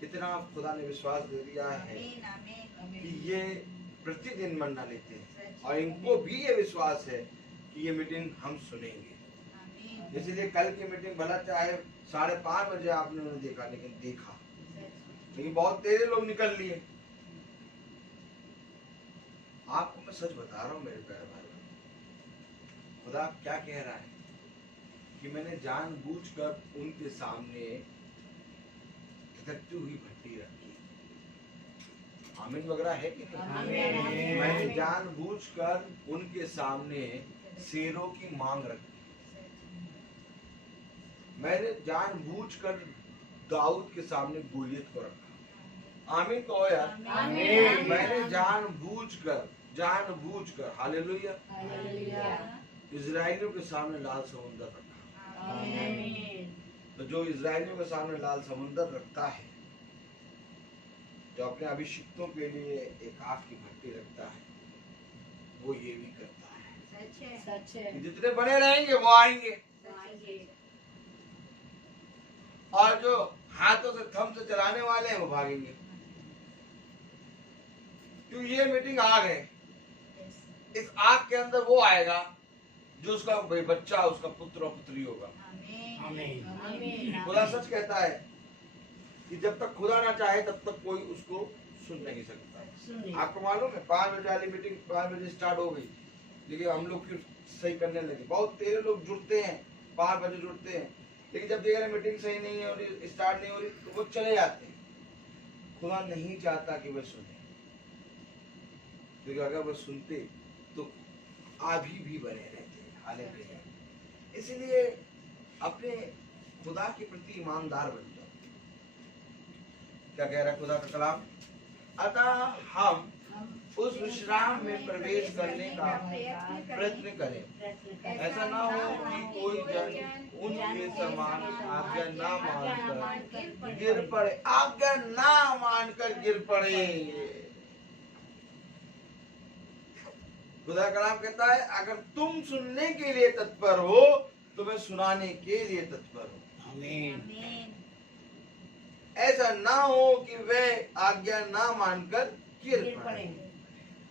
इतना खुदा ने विश्वास दे दिया है कि ये प्रतिदिन मन्ना लेते हैं और इनको भी ये विश्वास है कि ये मीटिंग हम सुनेंगे। इसलिए कल की मीटिंग भला चाहे 5:30 बजे आपने उन्हें देखा, लेकिन बहुत तेरे लोग निकल लिए। आपको मैं सच बता रहा हूँ मेरे प्यारे भाई, खुदा क्या कह रहा है कि मैंने जानबूझकर उनके सामने खिदकती हुई भट्टी रखी। आमीन वगैरह है कि नहीं? मैंने जानबूझकर उनके सामने शेरों की मांग रखी। मैंने जानबूझकर दाऊद के सामने गोलियत को रखा। आमीन कहो यार। मैंने जानबूझकर हालेलुया इजराइलियों के सामने लाल समुंदर रखा। तो जो इजराइलियों के सामने लाल समुंदर रखता है, जो अपने अभिषिक्तों के लिए एक आग की भट्टी रखता है, वो ये भी करता है। सच है। जितने बने रहेंगे वो आएंगे और जो हाथों से थम से चलाने वाले हैं वो भागेंगे। क्योंकि ये मीटिंग आग है। इस आग के अंदर वो आएगा जो उसका बच्चा, उसका पुत्र और पुत्री होगा। खुदा सच कहता है कि जब तक खुदा ना चाहे तब तक कोई उसको सुन नहीं सकता। आपको मालूम है 5 बजे वाली मीटिंग 5 बजे स्टार्ट हो गई, लेकिन हम लोग फिर सही करने लगे। बहुत तेरे लोग जुड़ते हैं, 5 बजे जुड़ते हैं, लेकिन जब देख रहे मीटिंग सही नहीं हो रही, स्टार्ट नहीं हो रही तो वो चले जाते हैं। खुदा नहीं चाहता कि वे सुने, क्योंकि अगर वो सुनते तो अभी भी बने रहते। हालेलुया। इसलिए अपने खुदा के प्रति ईमानदार बन जाओ। क्या कह रहा है खुदा का कलाम? अतः हम उस विश्राम में प्रवेश करने का प्रयत्न करें। ऐसा ना हो कि कोई जन उनके समान आज्ञा ना मानकर गिर पड़े, आज्ञा ना मानकर गिर पड़े। खुदा कलाम कहता है अगर तुम सुनने के लिए तत्पर हो तो मैं सुनाने के लिए तत्पर हूं। आमीन। ऐसा ना हो कि वह आज्ञा ना मानकर गिर पड़े।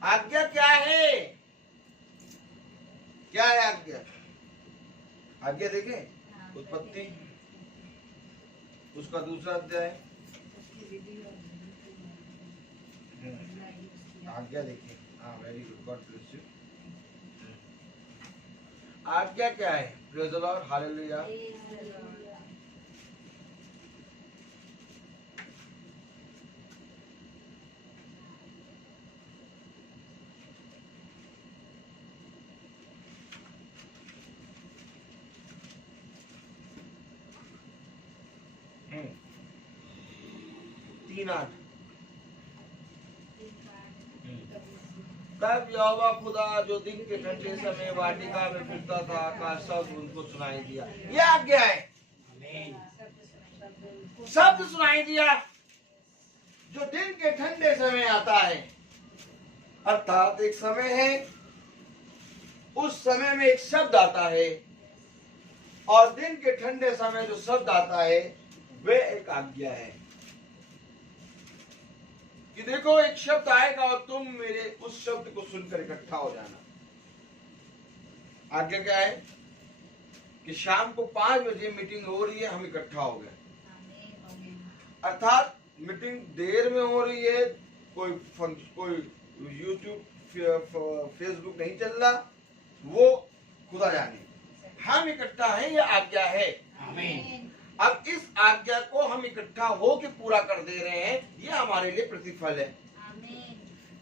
आज्ञा क्या है? क्या है आज्ञा? आज्ञा देखें उत्पत्ति उसका 2 अध्याय। आज्ञा देखिए। हाँ, very good, God bless you. आज्ञा क्या है? Praise the Lord, hallelujah. तब यहोवा खुदा जो दिन के ठंडे समय वाटिका में फिरता था का शब्द उनको सुनाई दिया। यह आज्ञा है। शब्द सुनाई दिया जो दिन के ठंडे समय आता है, अर्थात एक समय है, उस समय में एक शब्द आता है, और दिन के ठंडे समय जो शब्द आता है वह एक आज्ञा है कि देखो एक शब्द आएगा और तुम मेरे उस शब्द को सुनकर इकट्ठा हो जाना। आज्ञा क्या है? कि शाम को 5 बजे मीटिंग हो रही है, हम इकट्ठा हो गए। अर्थात मीटिंग देर में हो रही है, कोई यूट्यूब फेसबुक नहीं चल रहा, वो खुदा जाने, हम इकट्ठा हैं, ये आज्ञा है। आमीन। अब इस आज्ञा को हम इकट्ठा हो के पूरा कर दे रहे हैं, ये हमारे लिए प्रतिफल है।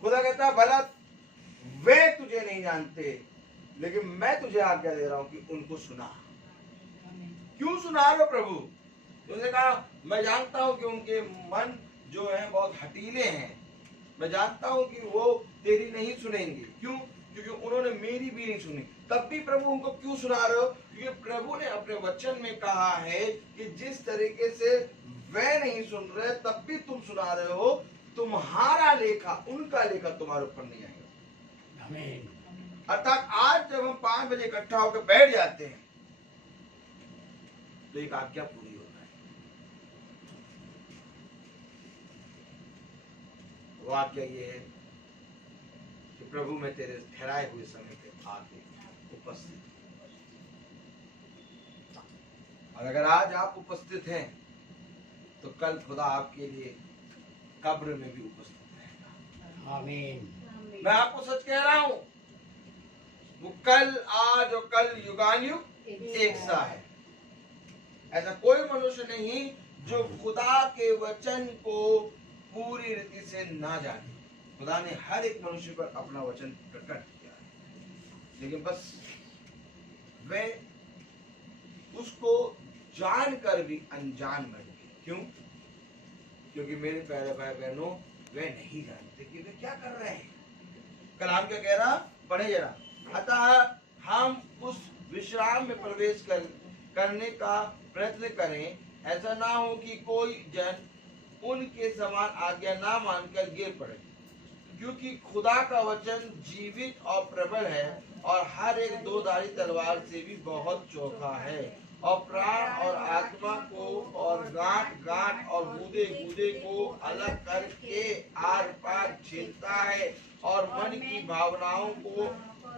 खुदा कहता भला वे तुझे नहीं जानते, लेकिन मैं तुझे आज्ञा दे रहा हूं कि उनको सुना। क्यों सुना रहे हो प्रभु? उसने कहा मैं जानता हूं कि उनके मन जो है बहुत हटीले हैं, मैं जानता हूं कि वो तेरी नहीं सुनेंगे। क्यों? क्योंकि उन्होंने मेरी भी नहीं सुनी। तब भी प्रभु उनको क्यों सुना रहे हो? क्योंकि प्रभु ने अपने वचन में कहा है कि जिस तरीके से वे नहीं सुन रहे तब भी तुम सुना रहे हो, तुम्हारा लेखा, उनका लेखा तुम्हारे ऊपर नहीं आएगा। आमीन। अर्थात आज जब हम 5 बजे इकट्ठा होकर बैठ जाते हैं तो एक आज्ञा पूरी हो रहा है। वो आज्ञा ये है कि प्रभु मैं तेरे ठहराए हुए समय पे आके उपस्थित। और अगर आज आप उपस्थित हैं तो कल खुदा आपके लिए कब्र में भी उपस्थित रहेगा। आमीन। मैं आपको सच कह रहा हूं, वो कल, आज और कल युगानुयुग एक सा है। ऐसा कोई मनुष्य नहीं जो खुदा के वचन को पूरी रीति से ना जाने। खुदा ने हर एक मनुष्य पर अपना वचन प्रकट किया है, लेकिन बस वे उसको जानकर भी अनजान बन गए। क्यों? क्योंकि मेरे प्यारे भाई बहनों, वे नहीं जानते कि वे क्या कर रहे हैं। कलाम क्या कह रहा? पढ़े जरा। अतः हम उस विश्राम में प्रवेश करने का प्रयत्न करें, ऐसा ना हो कि कोई जन उनके समान आज्ञा ना मानकर गिर पड़े। क्योंकि खुदा का वचन जीवित और प्रबल है और हर एक 2-धारी तलवार से भी बहुत चोखा है, और प्राण और आत्मा को और गांठ और गूदे को अलग करके आर पार छीलता है, और मन की भावनाओं को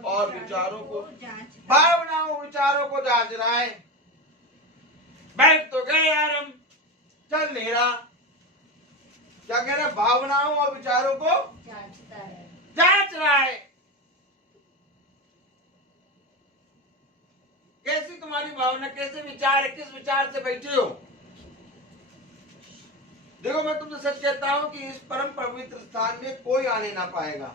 और विचारों को जांच रहा है। बैठ तो गए यार, हम चल नहीं रहा। क्या कह रहा है? भावनाओं और विचारों को जांच रहा है। कैसी तुम्हारी भावना, कैसे विचार है, किस विचार से बैठे हो? देखो मैं तुमसे सच कहता हूं कि इस परम पवित्र स्थान में कोई आने ना पाएगा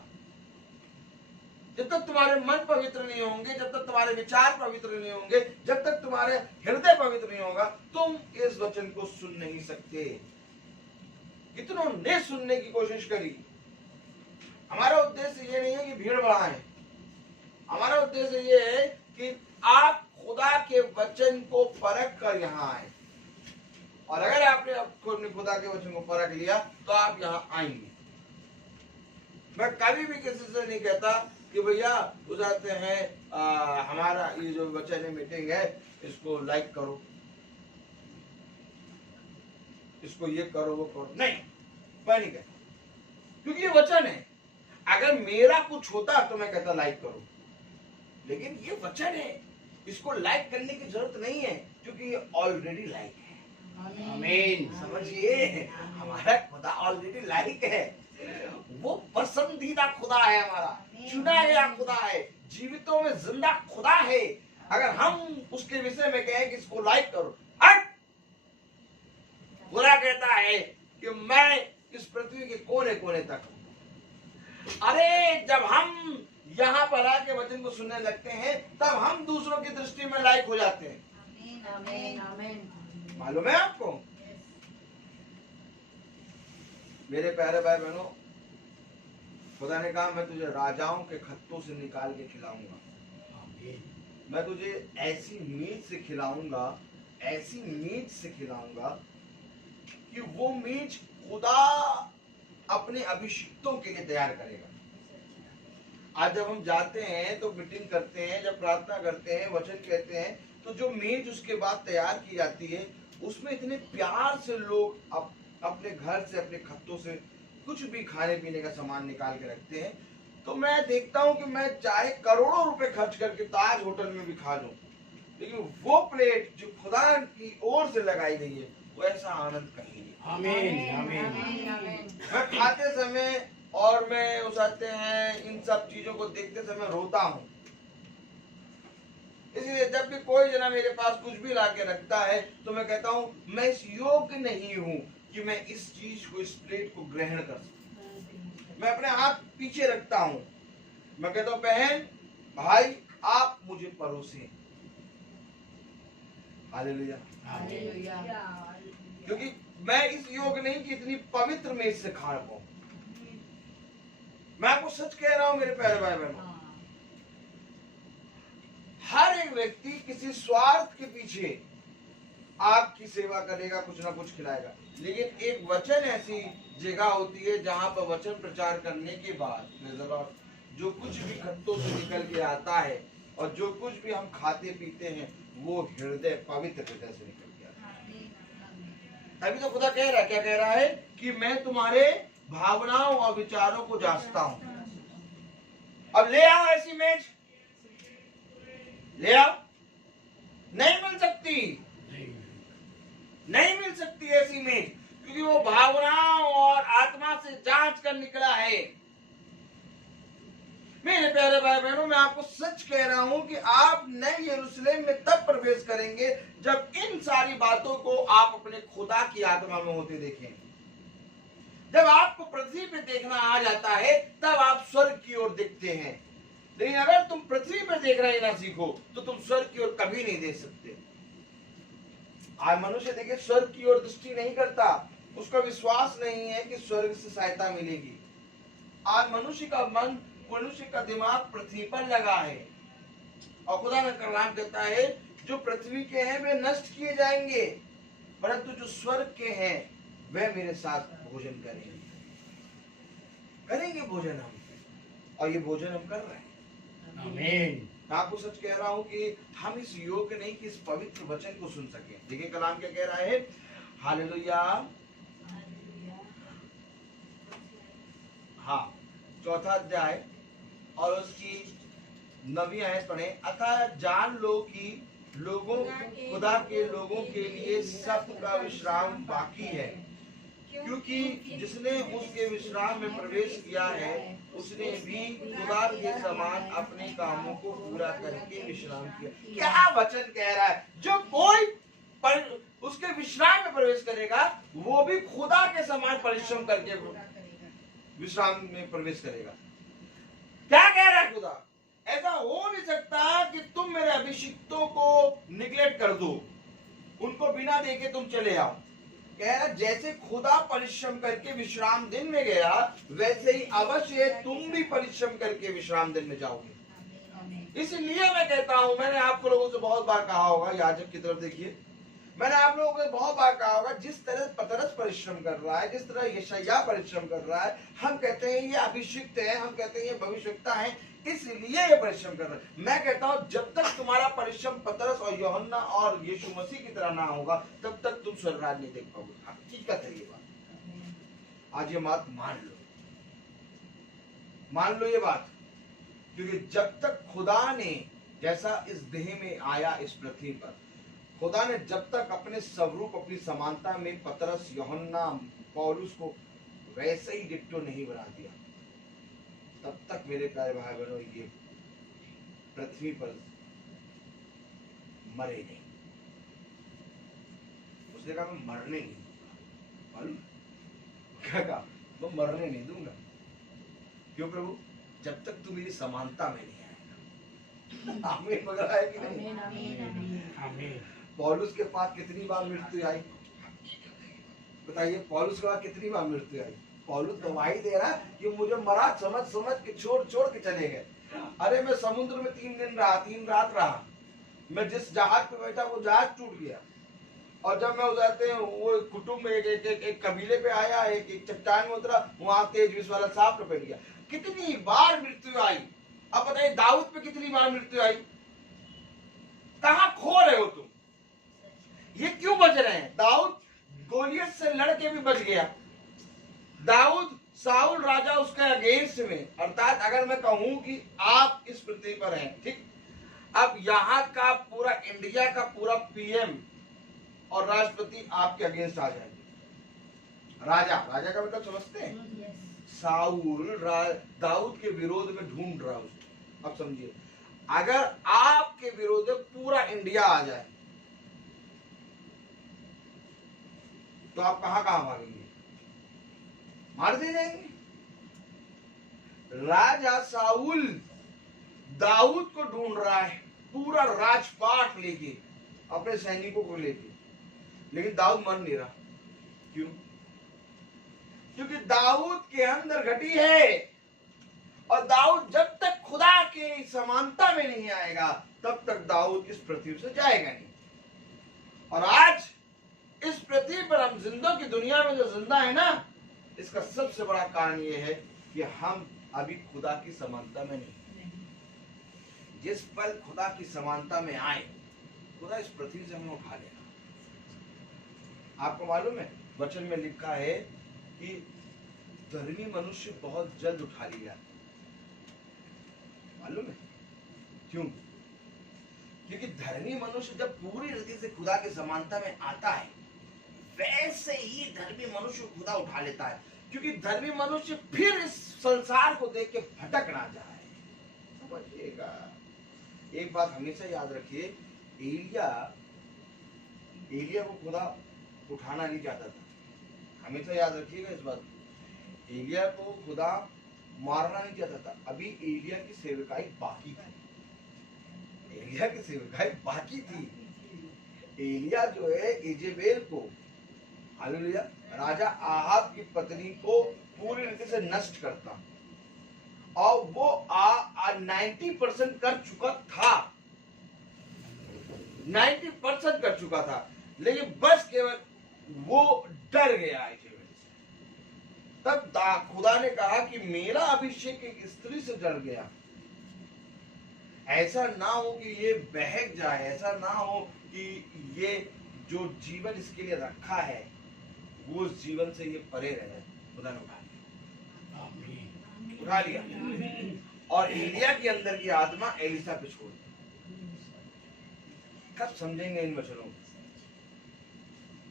जब तक तुम्हारे मन पवित्र नहीं होंगे, जब तक तुम्हारे विचार पवित्र नहीं होंगे, जब तक तुम्हारे हृदय पवित्र नहीं होगा, तुम इस वचन को सुन नहीं सकते। कितनों ने सुनने की कोशिश करी, हमारा उद्देश्य ये नहीं है कि भीड़ बढ़ाएं। हमारा उद्देश्य ये है कि आप खुदा के वचन को परख कर यहाँ आए, और अगर आपने अपने खुदा के वचन को परख लिया तो आप यहाँ आएंगे। मैं कभी भी किसी से नहीं कहता कि भैया बुझाते हैं हमारा ये जो वचन मीटिंग है इसको लाइक करो, इसको ये करो वो करो, नहीं, मैं नहीं कहता, क्योंकि ये वचन है। अगर मेरा कुछ होता तो मैं कहता लाइक करो, लेकिन ये वचन है, इसको लाइक करने की जरूरत नहीं है, क्योंकि ये ऑलरेडी लाइक है। आमीन। समझिए, हमारा खुदा ऑलरेडी लाइक है, वो पसंदीदा खुदा है, हमारा चुना गया खुदा है, जीवितों में जिंदा खुदा है। अगर हम उसके विषय में कहें कि इसको लाइक करो, खुदा कहता है कि मैं इस पृथ्वी के कोने कोने तक हूं। अरे जब हम यहाँ पर आके वचन को सुनने लगते हैं तब हम दूसरों की दृष्टि में लायक हो जाते हैं। आमीन, आमीन। मालूम है आपको? मेरे प्यारे भाई बहनों, खुदा ने कहा मैं तुझे राजाओं के खत्तों से निकाल के खिलाऊंगा, मैं तुझे ऐसी मीट से खिलाऊंगा, ऐसी मीट से खिलाऊंगा कि वो मीट खुदा अपने अभिषिक्तों के लिए तैयार करेगा। आज जब हम जाते हैं तो मीटिंग करते हैं, जब प्रार्थना करते हैं, वचन कहते हैं, तो जो मीट उसके बाद तैयार की जाती है उसमें इतने प्यार से लोग अपने घर से, अपने खत्तों से कुछ भी खाने पीने का सामान निकाल के रखते हैं। तो मैं देखता हूं कि मैं चाहे करोड़ों रुपए खर्च करके ताज होटल में भी खा लूं, लेकिन वो प्लेट जो खुदा की ओर से लगाई गई है वो ऐसा आनंद कहीं नहीं। आमीन, आमीन। मैं खाते समय और मैं उसाते हैं इन सब चीजों को देखते समय रोता हूँ। इसलिए जब भी कोई जना मेरे पास कुछ भी ला के रखता है तो मैं कहता हूँ मैं इस योग्य नहीं हूँ कि मैं इस चीज को, इस प्लेट को ग्रहण कर सकूं। मैं अपने हाथ पीछे रखता हूँ, मैं कहता हूँ बहन भाई आप मुझे परोसें। हालेलुया। हालेलुया। क्योंकि मैं इस योग्य नहीं कि इतनी पवित्र मेज से खा पाऊं। मैं आपको सच कह रहा हूं मेरे प्यारे भाई बहनों, हर एक व्यक्ति किसी स्वार्थ के पीछे आपकी सेवा करेगा, कुछ ना कुछ खिलाएगा, लेकिन एक वचन ऐसी जगह होती है जहां पर वचन प्रचार करने के बाद जो कुछ भी खत्तों से निकल के आता है और जो कुछ भी हम खाते पीते हैं वो हृदय, पवित्र हृदय से निकल के आता है। अभी तो खुदा कह रहा है, क्या कह रहा है कि मैं तुम्हारे भावनाओं और विचारों को जांचता हूं। अब ले आओ ऐसी मेज, ले आओ। नहीं मिल सकती, नहीं मिल सकती ऐसी मेज, क्योंकि वो भावनाओं और आत्मा से जांच कर निकला है। मेरे प्यारे भाई बहनों, मैं आपको सच कह रहा हूं कि आप नए यरूशलेम में तब प्रवेश करेंगे जब इन सारी बातों को आप अपने खुदा की आत्मा में होते देखें। जब आपको पृथ्वी पे देखना आ जाता है तब आप स्वर्ग की ओर देखते हैं, लेकिन अगर तुम पृथ्वी पे देखना ही ना सीखो तो तुम स्वर्ग की ओर कभी नहीं देख सकते। आज मनुष्य देखिए स्वर्ग की ओर दृष्टि नहीं करता, उसका विश्वास नहीं है कि स्वर्ग से सहायता मिलेगी। आज मनुष्य का मन, मनुष्य का दिमाग पृथ्वी पर लगा है, और खुदा का कलाम कहता है जो पृथ्वी के हैं वे नष्ट किए जाएंगे, परंतु जो स्वर्ग के हैं वे मेरे साथ भोजन करेंगे। करेंगे भोजन हम, और ये भोजन हम कर रहे हैं। आमीन। मैं आपको सच कह रहा हूं कि हम इस योग्य नहीं कि इस पवित्र वचन को सुन सके। देखिए कलाम क्या कह रहा है, हालेलुया। हाँ, 4 अध्याय और उसकी 9वीं आयत पढ़े। अतः जान लो कि लोगों, खुदा के लोगों के लिए सब्त का विश्राम बाकी है, क्योंकि जिसने उसके विश्राम में प्रवेश किया है उसने भी खुदा के समान अपने कामों को पूरा करके विश्राम किया। क्या वचन कह रहा है, जो कोई उसके विश्राम में प्रवेश करेगा वो भी खुदा के समान परिश्रम करके विश्राम में प्रवेश करेगा। क्या कह रहा है खुदा? ऐसा हो नहीं सकता कि तुम मेरे अभिषिक्तों को निगलेक्ट कर दो, उनको बिना देखे तुम चले आओ। कह रहा जैसे खुदा परिश्रम करके विश्राम दिन में गया, वैसे ही अवश्य तुम भी परिश्रम करके विश्राम दिन में जाओगे। इसलिए मैं कहता हूं, मैंने आप लोगों से बहुत बार कहा होगा, याजक की तरफ देखिए, मैंने आप लोगों को बहुत बार कहा होगा, जिस तरह पतरस परिश्रम कर रहा है, जिस तरह यशायाह परिश्रम कर रहा है, हम कहते हैं ये अभिषिक्त है, हम कहते हैं ये भविष्यवक्ता है, इसलिए ये परिश्रम कर रहा है। मैं कहता हूं जब तक तुम्हारा परिश्रम पतरस और यूहन्ना और यीशु मसीह की तरह ना होगा, तब तक तुम स्वर्ग राज्य नहीं देख पाओगे। हकीकत है ये बात। आज ये बात मान लो ये बात, क्योंकि जब तक खुदा ने, जैसा इस देह में आया इस पृथ्वी पर, खुदा ने जब तक अपने स्वरूप, अपनी समानता में पतरस, यूहन्ना, पौलुस को वैसे ही डिट्टो नहीं बना दिया, तब तक मेरे प्यारे भाई बहनों ये पृथ्वी पर मरे नहीं। उसने कहा मैं मरने नहीं दूंगा। मालूम क्या कहा? मैं मरने नहीं दूंगा। क्यों प्रभु? जब तक तू मेरी समानता में नहीं आएगा। आमीन वगैरह है कि नहीं? आमीन। पौलुस के पास कितनी बार मृत्यु आई? बताइए, पौलुस के पास कितनी बार मृत्यु आई? पौलुस गवाही दे रहा है कि मुझे मरा समझ के छोड़ के चले गए। अरे मैं समुद्र में 3 दिन रहा, 3 रात रहा। मैं जिस जहाज पे बैठा वो जहाज टूट गया। और जब मैं उतरते वो कुटुंब एक कबीले पे आया, एक चट्टान में उतरा, वहां तेज विष वाला सांप लपेट गया। कितनी बार मृत्यु आई? अब बताइए दाऊद पे कितनी बार मृत्यु आई? कहां खो रहे हो तुम? ये क्यों बच रहे हैं? दाऊद गोलियत से लड़के भी बच गया। दाऊद, साउल राजा उसके अगेंस्ट में, अर्थात अगर मैं कहूं कि आप इस पृथ्वी पर हैं, ठीक, अब यहाँ का पूरा इंडिया का पूरा पीएम और राष्ट्रपति आपके अगेंस्ट आ जाएंगे। राजा का मतलब समझते हैं? साउल दाऊद के विरोध में ढूंढ रहा उसको। अब समझिए, अगर आपके विरोध में पूरा इंडिया आ जाए तो आप कहां भागेंगे? मार दे जाएंगे। राजा साउल दाऊद को ढूंढ रहा है, पूरा राजपाट लेके, अपने सैनिकों को लेके, लेकिन दाऊद मर नहीं रहा। क्यों? क्योंकि दाऊद के अंदर घटी है, और दाऊद जब तक खुदा के समानता में नहीं आएगा तब तक दाऊद इस पृथ्वी से जाएगा नहीं। और आज इस पृथ्वी पर हम जिंदों की दुनिया में जो जिंदा है ना, इसका सबसे बड़ा कारण यह है कि हम अभी खुदा की समानता में नहीं। जिस पल खुदा की समानता में आए, खुदा इस पृथ्वी से हमें उठा लेगा। आपको मालूम है, वचन में लिखा है कि धर्मी मनुष्य बहुत जल्द उठा लिया। मालूम है क्यों? क्योंकि धर्मी मनुष्य जब पूरी रीति से खुदा की समानता में आता है, वैसे ही धर्मी मनुष्य खुदा उठा लेता है। क्योंकि धर्मी मनुष्य फिर इस संसार को देख के भटक ना जाए। समझिएगा, एक बात हमेशा याद रखिए, एलिया को खुदा उठाना नहीं चाहता था। हमेशा याद रखिएगा इस बात। एलिया को खुदा मारना नहीं चाहता था। अभी एलिया की सेवकाई बाकी थी। एलिया की सेवकाई बाकी थी। एलिया जो है इजेबेल को, हालेलुया, राजा आहाब की पत्नी को पूरी रीति से नष्ट करता, और वो 90% कर चुका था। 90% कर चुका था, लेकिन बस केवल वो डर गया इजेबेल से। तब खुदा ने कहा कि मेरा अभिषेक एक स्त्री से डर गया। ऐसा ना हो कि ये बहक जाए, ऐसा ना हो कि ये जो जीवन इसके लिए रखा है वो उस जीवन से ये परे रहे। खुदा ने उठा लिया, और एलिया के अंदर की आत्मा एलिसा पे छोड़ दी। कब समझेंगे इन वचनों को?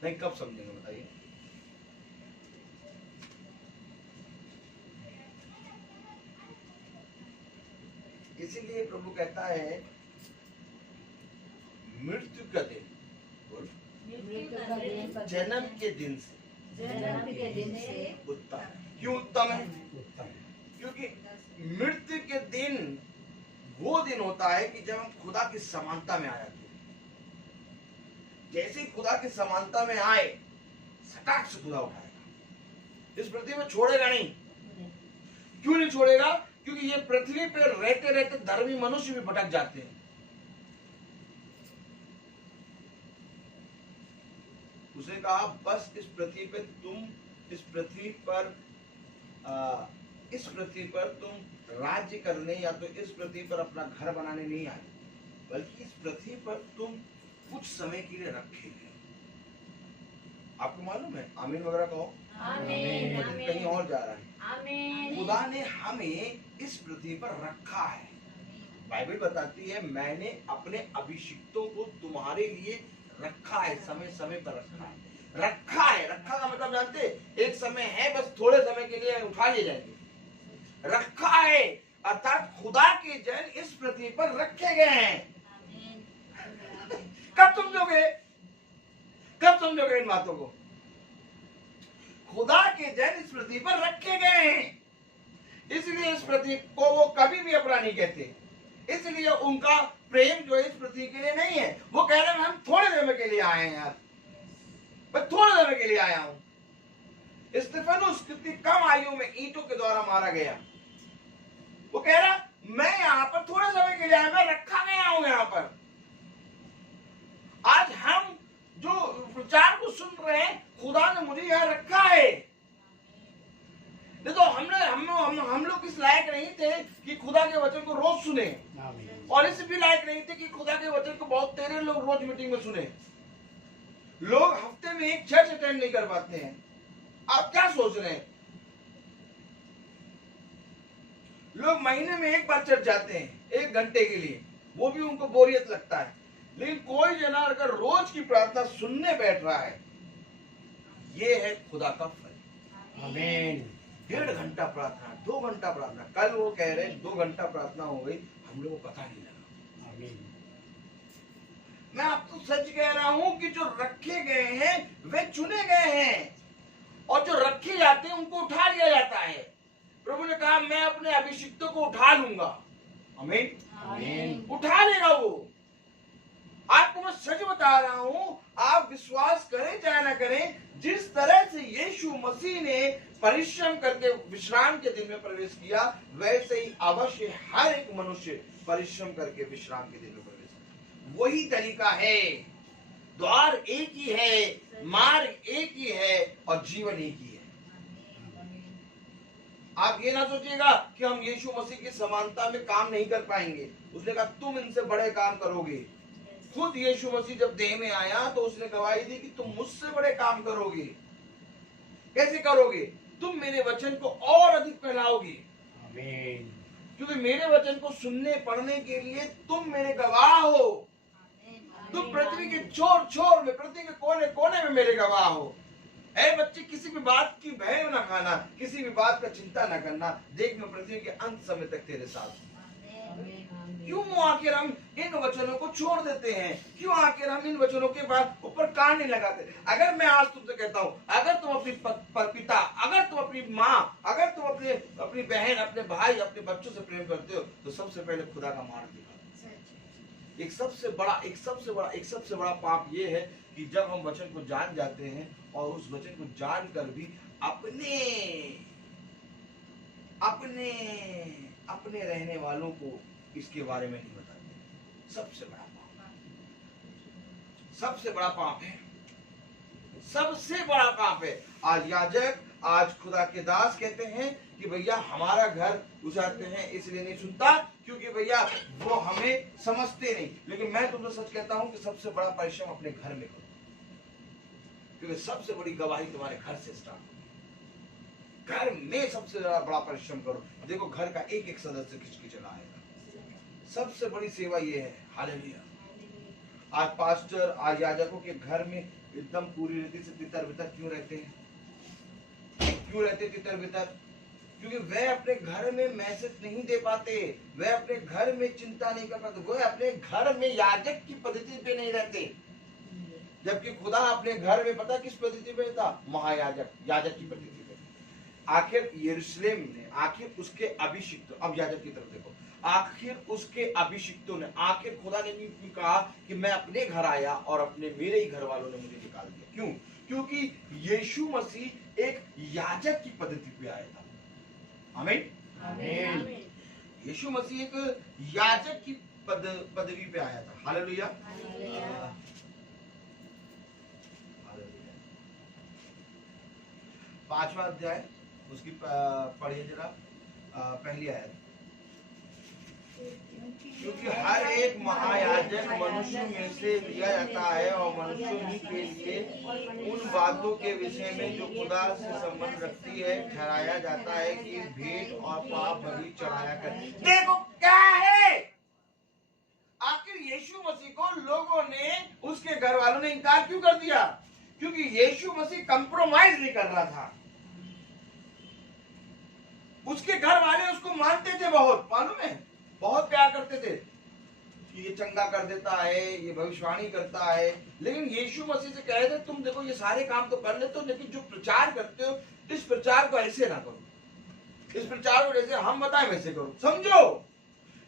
नहीं, कब समझेंगे बताइए? इसीलिए प्रभु कहता है मृत्यु का दिन, जन्म के दिन से उत्तम। क्यों उत्तम है? क्योंकि मृत्यु के दिन वो दिन होता है कि जब हम खुदा की समानता में आ जाते हैं। जैसे ही खुदा की समानता में आए, सटाक से खुदा उठाएगा, इस पृथ्वी में छोड़ेगा नहीं। क्यों नहीं छोड़ेगा? क्योंकि ये पृथ्वी पे रहते रहते धर्मी मनुष्य भी भटक जाते हैं। उसने कहा बस इस पृथ्वी पे तुम इस पृथ्वी पर तुम राज्य करने या तो इस पृथ्वी पर अपना घर बनाने नहीं आए, बल्कि इस पृथ्वी पर तुम कुछ समय के लिए रखे गए। आपको मालूम है? आमीन वगैरह कहो। आमीन, आमीन। कहीं और जा रहा है। आमीन। खुदा ने हमें इस पृथ्वी पर रखा है। बाइबल बताती है मैंने अपने अभिषिक्तों को तुम्हारे लिए रखा है, समय समय पर रखा है। रखा है, रखा का मतलब जानते, एक समय है बस थोड़े समय के लिए उठा लिए जाएंगे। रखा है अर्थात खुदा के जन इस पृथ्वी पर रखे गए हैं। कब समझोगे? कब समझोगे इन बातों को? खुदा के जन इस पृथ्वी पर रखे गए हैं, इसलिए इस पृथ्वी को वो कभी भी अपना नहीं कहते। इसलिए उनका प्रेम जो है इस पृथ्वी के लिए नहीं है। वो कह रहे हैं हम थोड़े समय के लिए आए हैं यार, मैं थोड़े समय के लिए आया हूं। स्तिफनुस कितनी कम आयु में ईंटों के द्वारा मारा गया। वो कह रहा मैं यहाँ पर थोड़े समय के लिए आया, मैं रखा गया हूं यहाँ पर। आज हम जो प्रचार को सुन रहे हैं, खुदा ने मुझे यहाँ रखा है। देखो हम लोग इस लायक नहीं थे कि खुदा के वचन को रोज सुने, और इस भी लायक नहीं थे कि खुदा के वचन को बहुत तेरे लोग रोज मीटिंग में सुने। लोग हफ्ते में एक चर्च अटेंड नहीं कर पाते हैं। आप क्या सोच रहे हैं? लोग महीने में एक बार चर्च जाते हैं 1 घंटे के लिए, वो भी उनको बोरियत लगता है। लेकिन कोई जना अगर रोज की प्रार्थना सुनने बैठ रहा है, ये है खुदा का फल। आमीन। 1.5 घंटा प्रार्थना, 2 घंटा प्रार्थना। कल वो कह रहे 2 घंटा प्रार्थना हो गई, हम लोगों को पता नहीं लगा। आमीन। मैं आपको सच कह रहा हूं कि जो रखे गए हैं वे चुने गए हैं, और जो रखे जाते हैं उनको उठा लिया जाता है। प्रभु ने कहा मैं अपने अभिषिक्तों को उठा लूंगा। आमीन। आमीन। उठा लेगा वो। आपको मैं सच बता रहा हूं, आप विश्वास करें चाहे ना करें, जिस तरह से यीशु मसीह ने परिश्रम करके विश्राम के दिन में प्रवेश किया, वैसे ही अवश्य हर एक मनुष्य परिश्रम करके विश्राम के दिन में प्रवेश करे। वही तरीका है, द्वार एक ही है, मार्ग एक ही है, और जीवन एक ही है। आप ये ना सोचिएगा कि हम यीशु मसीह की समानता में काम नहीं कर पाएंगे। उसने कहा तुम इनसे बड़े काम करोगे। खुद यीशु मसीह जब देह में आया तो उसने गवाही दी कि तुम मुझसे बड़े काम करोगे। कैसे करोगे? तुम मेरे वचन को और अधिक फैलाओगे। आमीन। क्योंकि मेरे वचन को सुनने पढ़ने के लिए तुम मेरे गवाह हो। तुम पृथ्वी के छोर छोर में, पृथ्वी के कोने कोने में मेरे गवाह हो। ऐ बच्चे, किसी भी बात की भय न खाना, किसी भी बात का चिंता न करना। देख मैं पृथ्वी के अंत समय तक तेरे साथ हूं। क्यों आखिर हम इन वचनों को छोड़ देते हैं? क्यों आखिर हम इन वचनों के बाद ऊपर कान नहीं लगाते? अगर मैं आज तुमसे कहता हूँ, अगर तुम अपनी पिता, अगर तुम अपनी माँ, अगर तुम अपनी बहन, अपने भाई, अपने बच्चों से प्रेम करते हो, तो सबसे पहले खुदा का मार्ग दिखाओ। एक सबसे बड़ा पाप ये है कि जब हम वचन को जान जाते हैं और उस वचन को जानकर भी अपने रहने वालों को इसके बारे में नहीं बताते। सबसे बड़ा पाप है। सबसे बड़ा पाप है। आज याजक, आज खुदा के दास कहते हैं कि भैया हमारा घर उजाड़ते हैं, इसलिए नहीं सुनता क्योंकि भैया वो हमें समझते नहीं। लेकिन मैं तुमसे सच कहता हूं कि सबसे बड़ा परिश्रम अपने घर में करो, क्योंकि सबसे बड़ी गवाही तुम्हारे घर से स्टार्ट होगी। घर में सबसे बड़ा परिश्रम करो। देखो घर का एक एक सदस्य खिंच चला आएगा। सबसे बड़ी सेवा ये है। हालेलुया। आज पास्टर, आज याजकों के घर में एकदम पूरी रीति से तितर बितर क्यों रहते हैं? क्यों रहते तितर बितर? क्योंकि वे अपने घर में मैसेज नहीं दे पाते, वे अपने घर में चिंता नहीं कर पाते, वे अपने घर में याजक की पद्धति पे नहीं रहते। जबकि खुदा अपने घर में पता किस पद्धति पे था? महायाजक, याजक की पद्धति पे। आखिर यरूशलेम ने, आखिर उसके अभिषिक्त, अब याजक की तरफ देखो, आखिर उसके अभिषिक्तों ने, आखिर खुदा ने भी कहा कि मैं अपने घर आया और अपने मेरे ही घर वालों ने मुझे निकाल दिया। क्यों? क्योंकि यीशु मसीह एक याजक की पद्धति पे आया था। आमीन। आमीन। यीशु मसीह एक याजक की पदवी पे आया था। हालेलुया। हालेलुया। पांचवा अध्याय उसकी पढ़िए जरा, पहली आयत। क्योंकि हर एक महायाजक मनुष्य में से लिया जाता है और मनुष्य ही के लिए उन बातों के विषय में जो खुदा से संबंध रखती है ठहराया जाता है कि भेंट और पाप बलि चढ़ाया कर। देखो क्या है, आखिर यीशु मसीह को लोगों ने, उसके घर वालों ने इनकार क्यों कर दिया? क्योंकि यीशु मसीह कंप्रोमाइज नहीं कर रहा था। उसके घर वाले उसको मानते थे, बहुत मालूम है, बहुत प्यार करते थे कि ये चंगा कर देता है, ये भविष्यवाणी करता है। लेकिन यीशु मसीह से कह रहे थे तुम देखो ये सारे काम तो कर लेते हो, लेकिन जो प्रचार करते हो इस प्रचार को ऐसे ना करो, इस प्रचार को जैसे हम बताएं वैसे करो, समझो।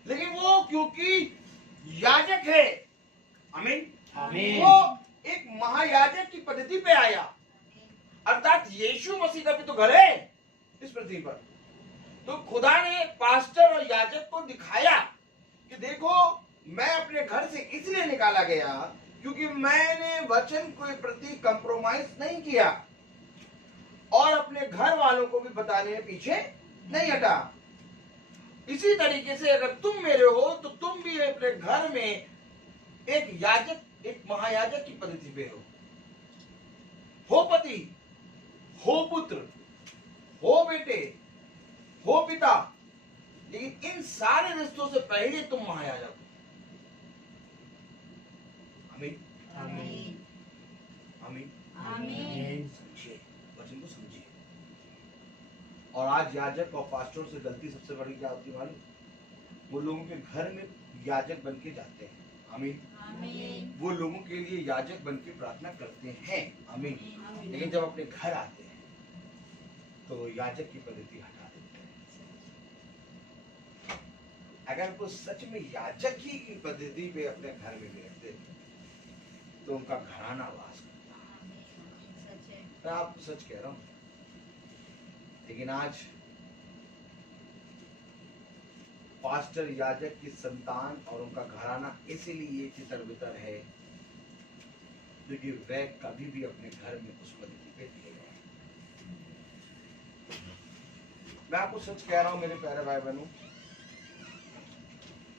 लेकिन वो क्योंकि याजक है, आमीन, आमीन। वो एक महायाजक की पद्धति पे आया, अर्थात यीशु मसीह का भी तो घर है इस पृथ्वी पर। तो खुदा ने पास्टर और याजक को दिखाया कि देखो मैं अपने घर से इसलिए निकाला गया क्योंकि मैंने वचन के प्रति कंप्रोमाइज नहीं किया और अपने घर वालों को भी बताने में पीछे नहीं हटा। इसी तरीके से अगर तुम मेरे हो तो तुम भी अपने घर में एक याजक, एक महायाजक की पद्धति पे हो पति, हो पुत्र, हो बेटे, हो पिता, लेकिन इन सारे रिश्तों से पहले तुम महायाजक हो। आमीन, आमीन। आमीन, आमीन। समझिए, वचन को समझिए। और आज याजक और पास्टर से गलती सबसे बड़ी क्या होती है मालूम? वो लोगों के घर में याजक बन के जाते हैं, आमीन, आमीन। वो लोगों के लिए याजक बन के प्रार्थना करते हैं, आमीन, लेकिन जब अपने घर आते हैं तो याजक की पद्धति हटा देते हैं। अगर वो सच में याजक ही की पद्धति पे अपने घर में भी रखते तो उनका घराना वास करता। मैं आपको सच कह रहा हूं, लेकिन आज पास्टर याजक की संतान और उनका घराना इसीलिए तितर बितर है क्योंकि वह कभी भी अपने घर में उस पद्धति पे नहीं गए। मैं आपको सच कह रहा हूं मेरे प्यारे भाई बहनों,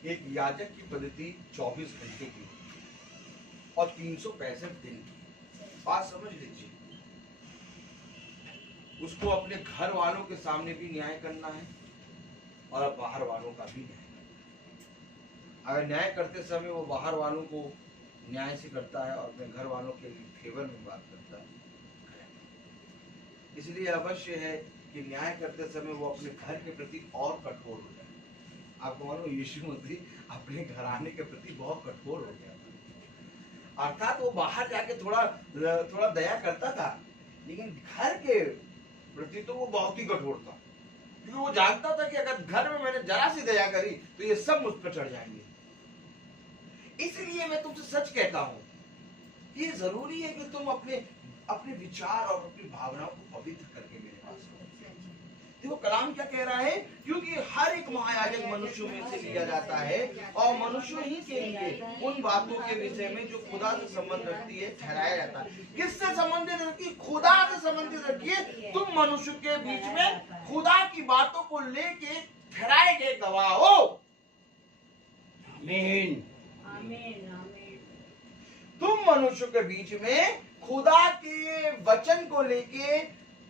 एक याजक की पद्धति 24 घंटे की और 365 दिन की। बात समझ लीजिए, उसको अपने घर वालों के सामने भी न्याय करना है और बाहर वालों का भी न्याय करना है। अगर न्याय करते समय वो बाहर वालों को न्याय से करता है और अपने घर वालों के फेवर में बात करता है, इसलिए अवश्य है कि न्याय करते समय वो अपने घर के प्रति और कठोर हो जाए। आपको मालूम यीशु मसीह अपने घराने के प्रति बहुत कठोर हो गया था। अर्थात वो बाहर जाके थोड़ा दया करता था, लेकिन घर के प्रति तो वो बहुत ही कठोर था, क्योंकि वो जानता था कि अगर घर में मैंने जरा सी दया करी तो ये सब मुझ पर चढ़ जाएंगे। इसलिए मैं तुमसे सच कहता हूं, ये जरूरी है कि तुम अपने विचार और अपनी भावनाओं को पवित्र करके मेरे पास आओ। देखो कलाम क्या कह रहा है, क्योंकि हर एक महायाजक मनुष्यों में से लिया जाता है और मनुष्यों ही के लिए उन बातों के विषय में जो खुदा से संबंध रखती है ठहराया जाता है। किससे संबंधित रखती है? खुदा से संबंधित रखी है। तुम मनुष्य के बीच में खुदा की बातों को लेके ठहराए गए गवाह हो। आमीन। तुम मनुष्य के बीच में खुदा के वचन को लेके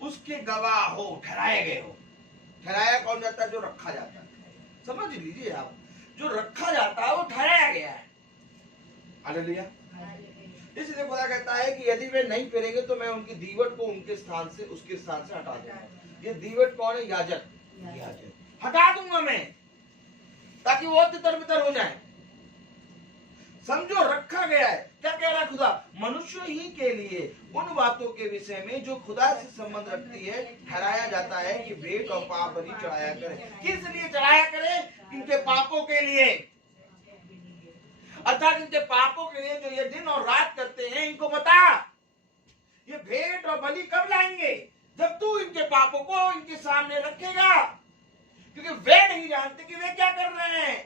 उसके गवाह हो, ठहराए गए हो। ठहराया कौन जाता है? जो रखा जाता है। समझ लीजिए आप, जो रखा जाता है वो ठहराया गया है। हालेलुया। इसलिए खुदा कहता है कि यदि वे नहीं फिरेंगे तो मैं उनकी दीवट को उसके स्थान से हटा दूंगा। ये दीवट कौन है? याजक। हटा दूंगा मैं, ताकि वो तितर बितर हो जाए। समझो, रखा गया है। क्या कह रहा है खुदा? मनुष्य ही के लिए उन बातों के विषय में जो खुदा से संबंध रखती है ठहराया जाता है कि भेंट और पाप बलि चढ़ाया करें। किस लिए चढ़ाया करें? इनके पापों के लिए, अर्थात इनके पापों के लिए जो ये दिन और रात करते हैं। इनको बता ये भेंट और बलि कब लाएंगे? जब तू इनके पापों को इनके सामने रखेगा, क्योंकि वे नहीं जानते कि वे क्या कर रहे हैं।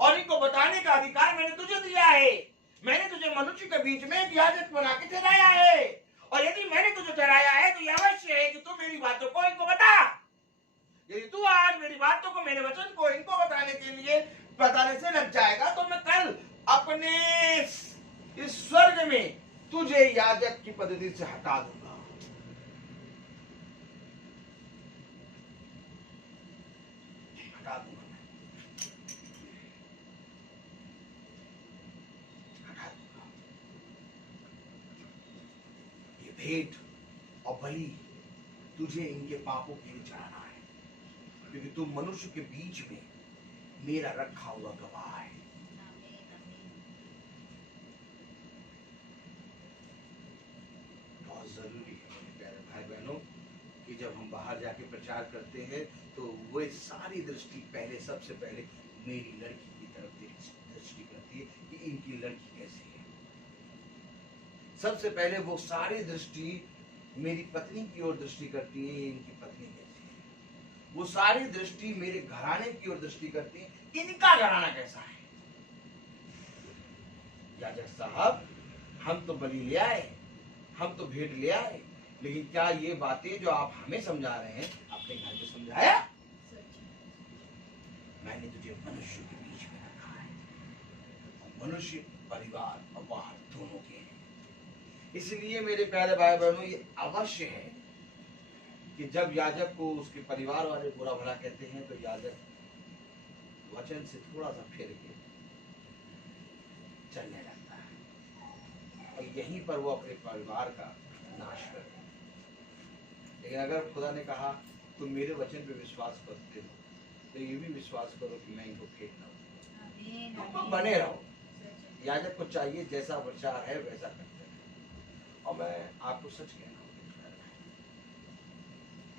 और इनको बताने का अधिकार मैंने तुझे दिया है। मैंने तुझे मनुष्य के बीच में एक याजक बना के ठहराया है, और यदि मैंने तुझे ठहराया है तो यह अवश्य है कि तू मेरी बातों को इनको बता। यदि तू आज मेरी बातों को, मेरे वचन को इनको बताने से लग जाएगा, तो मैं कल अपने इस स्वर्ग में तुझे याजक की पद्धति से हटा दूंगा। हटा दूंगा ये भेंट और बलि तुझे इनके पापों के लिए चढ़ाना है, क्योंकि तू मनुष्य के बीच में मेरा रखा हुआ गवाह है। बहुत जरूरी है मेरे प्यारे भाई बहनों कि जब हम बाहर जाके प्रचार करते हैं तो वो सारी दृष्टि पहले, सबसे पहले मेरी लड़की की तरफ दृष्टि करती है कि इनकी लड़की कैसी है। सबसे पहले वो सारी दृष्टि मेरी पत्नी की ओर दृष्टि करती है, इनकी पत्नी कैसी है। वो सारी दृष्टि मेरे घराने की ओर दृष्टि करती है, इनका घराना कैसा है। याजक साहब, हम तो बलि ले आए, हम तो भेंट ले आए, लेकिन क्या ये बातें जो आप हमें समझा रहे हैं अपने घर में समझाया? मैंने तुझे मनुष्य के बीच में रखा है, और मनुष्य परिवार और बाहर दोनों के हैं। इसलिए मेरे प्यारे भाई बहनों, ये अवश्य है कि जब याजक को उसके परिवार वाले बुरा भला कहते हैं तो याजक वचन से थोड़ा सा फिर के चलने लगता है, और यहीं पर वो अपने परिवार का नाश कर देता है। लेकिन अगर खुदा ने कहा तुम मेरे वचन पे विश्वास करते हो, तो ये भी विश्वास करो कि मैं इनको फेंक ना हूं, तुम बने रहो। याजक को चाहिए जैसा प्रचार है वैसा करते हैं। और मैं आपको सच कहना हूं,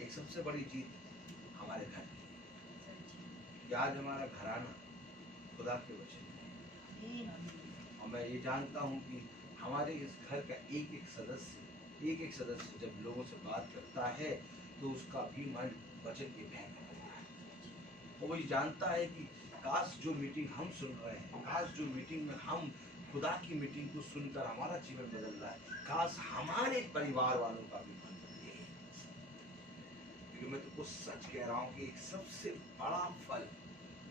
एक सबसे बड़ी जीत हमारे घर की, आज हमारा घराना खुदा के वचन में, और मैं ये जानता हूं कि हमारे इस घर का एक एक सदस्य जब लोगों से बात करता है तो उसका भी मन वचन के बहक होता है। और वो ये जानता है कि काश जो मीटिंग हम सुन रहे हैं, काश जो मीटिंग में हम खुदा की मीटिंग को सुनकर हमारा जीवन बदल रहा है, काश हमारे परिवार वालों का भी मन बदले। क्योंकि मैं तुमको सच कह रहा हूँ कि एक सबसे बड़ा फल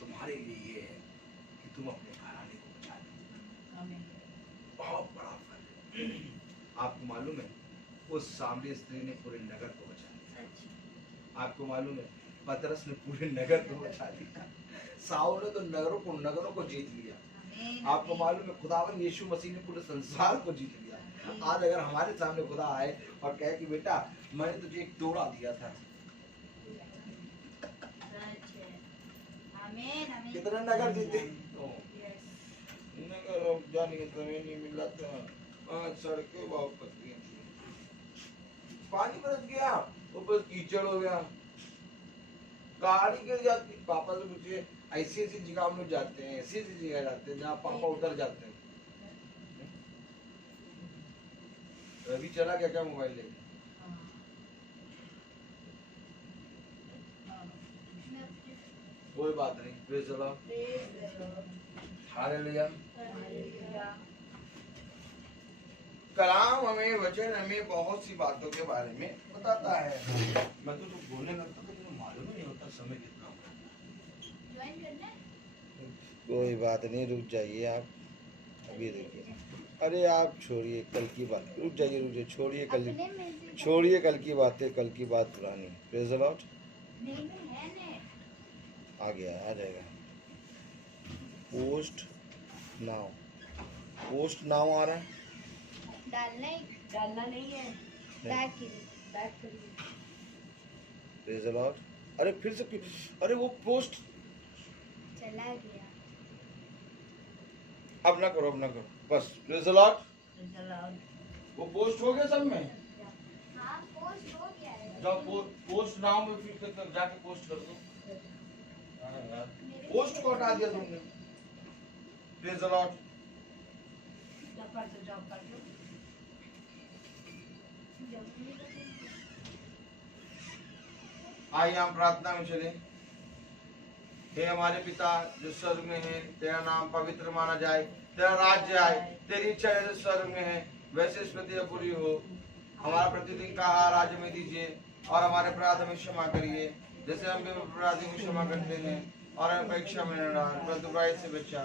तुम्हारे लिए ये है कि तुम अपने घराने को बचा लो। बहुत बड़ा फल। आपको मालूम है उस सामरी स्त्री ने पूरे नगर को बचा लिया। आपको मालूम है पतरस ने पूरे नगर को बचा लिया। साउल ने तो नगरों को जीत लिया। आपको मालूम है खुदावन यीशु मसीह ने पूरे संसार को जीत लिया। आज अगर हमारे सामने खुदा आए और कहे कि बेटा मैंने तुझे एक तोड़ा दिया था, कितने नगर जीते? नगर अब जाने के समय नहीं मिला था, सड़कें बहुत पतली थी, पानी बरस गया, ऊपर कीचड़ हो गया, गाड़ी गिर जाती। पापा से पूछिए ऐसी ऐसी जगह हम लोग जाते हैं, ऐसी ऐसी जगह जाते हैं जहाँ पापा उतर जाते हैं। रवि चला गया क्या मोबाइल लेके? कोई बात नहीं, फिर चला। हालेलुया। कलाम हमें, वचन हमें बहुत सी बातों के बारे में बताता है। मैं तो बोलने लगता था कि मालूम ही नहीं होता समय कितना होता है। कोई बात नहीं, रुक जाइए आप, अभी देखिए। अरे आप छोड़िए कल की बात, रुक जाइए, छोड़िए कल की बातें, कल की बात पुरानी। Praise the Lord. आ गया, आ जाएगा। पोस्ट नाउ आ रहा है, डालना नहीं है, बैक करिए। Praise the Lord. अरे फिर से, अरे वो पोस्ट चला गया। अब ना करो बस। Praise the Lord. वो पोस्ट हो गया सब में। हाँ, पोस्ट हो गया है। जाओ पोस्ट नाउ में फिर जाके पोस्ट कर दो। पोस्ट को हटा दिया तुमने। Praise the Lord. आइए हम प्रार्थना में चले। हे हमारे पिता जो स्वर्ग में है, तेरा नाम पवित्र माना जाए, तेरा राज्य आए, तेरी इच्छा जैसे स्वर्ग में है वैसे इस पृथ्वी पर पूरी हो। हमारा प्रतिदिन का आहार आज हमें दीजिए और हमारे अपराध हमें क्षमा करिए जैसे हम भी अपराधी को क्षमा करते हैं, और हमें परीक्षा में न डाल परंतु बुराई से बचा।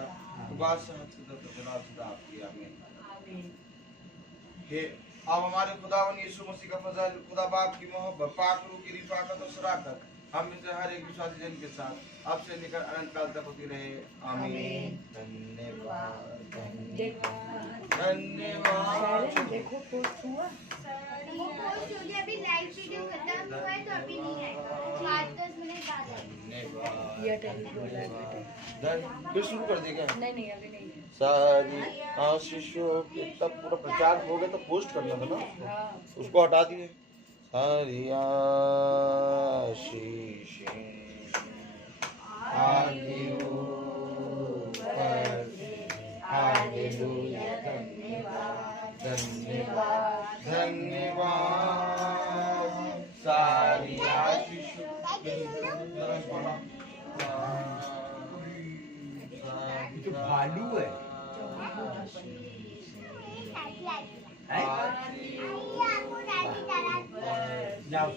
हे अब हमारे खुदावन यीशु मसीह का फजल, खुदा बाप की मोहब्बत, पाक रूह की रिफाकत और शराकत हम में से हर एक विश्वासी जन के साथ अब से लेकर अनंत काल तक होती रहे। आमीन। धन्यवाद धन्यवाद। देखो पोस्ट हुआ। वो पोस्ट हो गया, अभी लाइव वीडियो खत्म हुआ है तो अभी नहीं आएगा, 5-10 मिनट बाद आएगा। ये टेलीग्राम फिर शुरू कर देगा। नहीं अभी नहीं है। सारी आशीषों के तब पूरा प्रचार हो गया तो पोस्ट करना था ना, हाँ उसको हटा दिए। सारी आशीषें आगे ऊपर, हालेलुया, धन्यवाद धन्यवाद धन्यवाद। सारी आशीषों तो भालू है। आपको दादी तरह जाओ।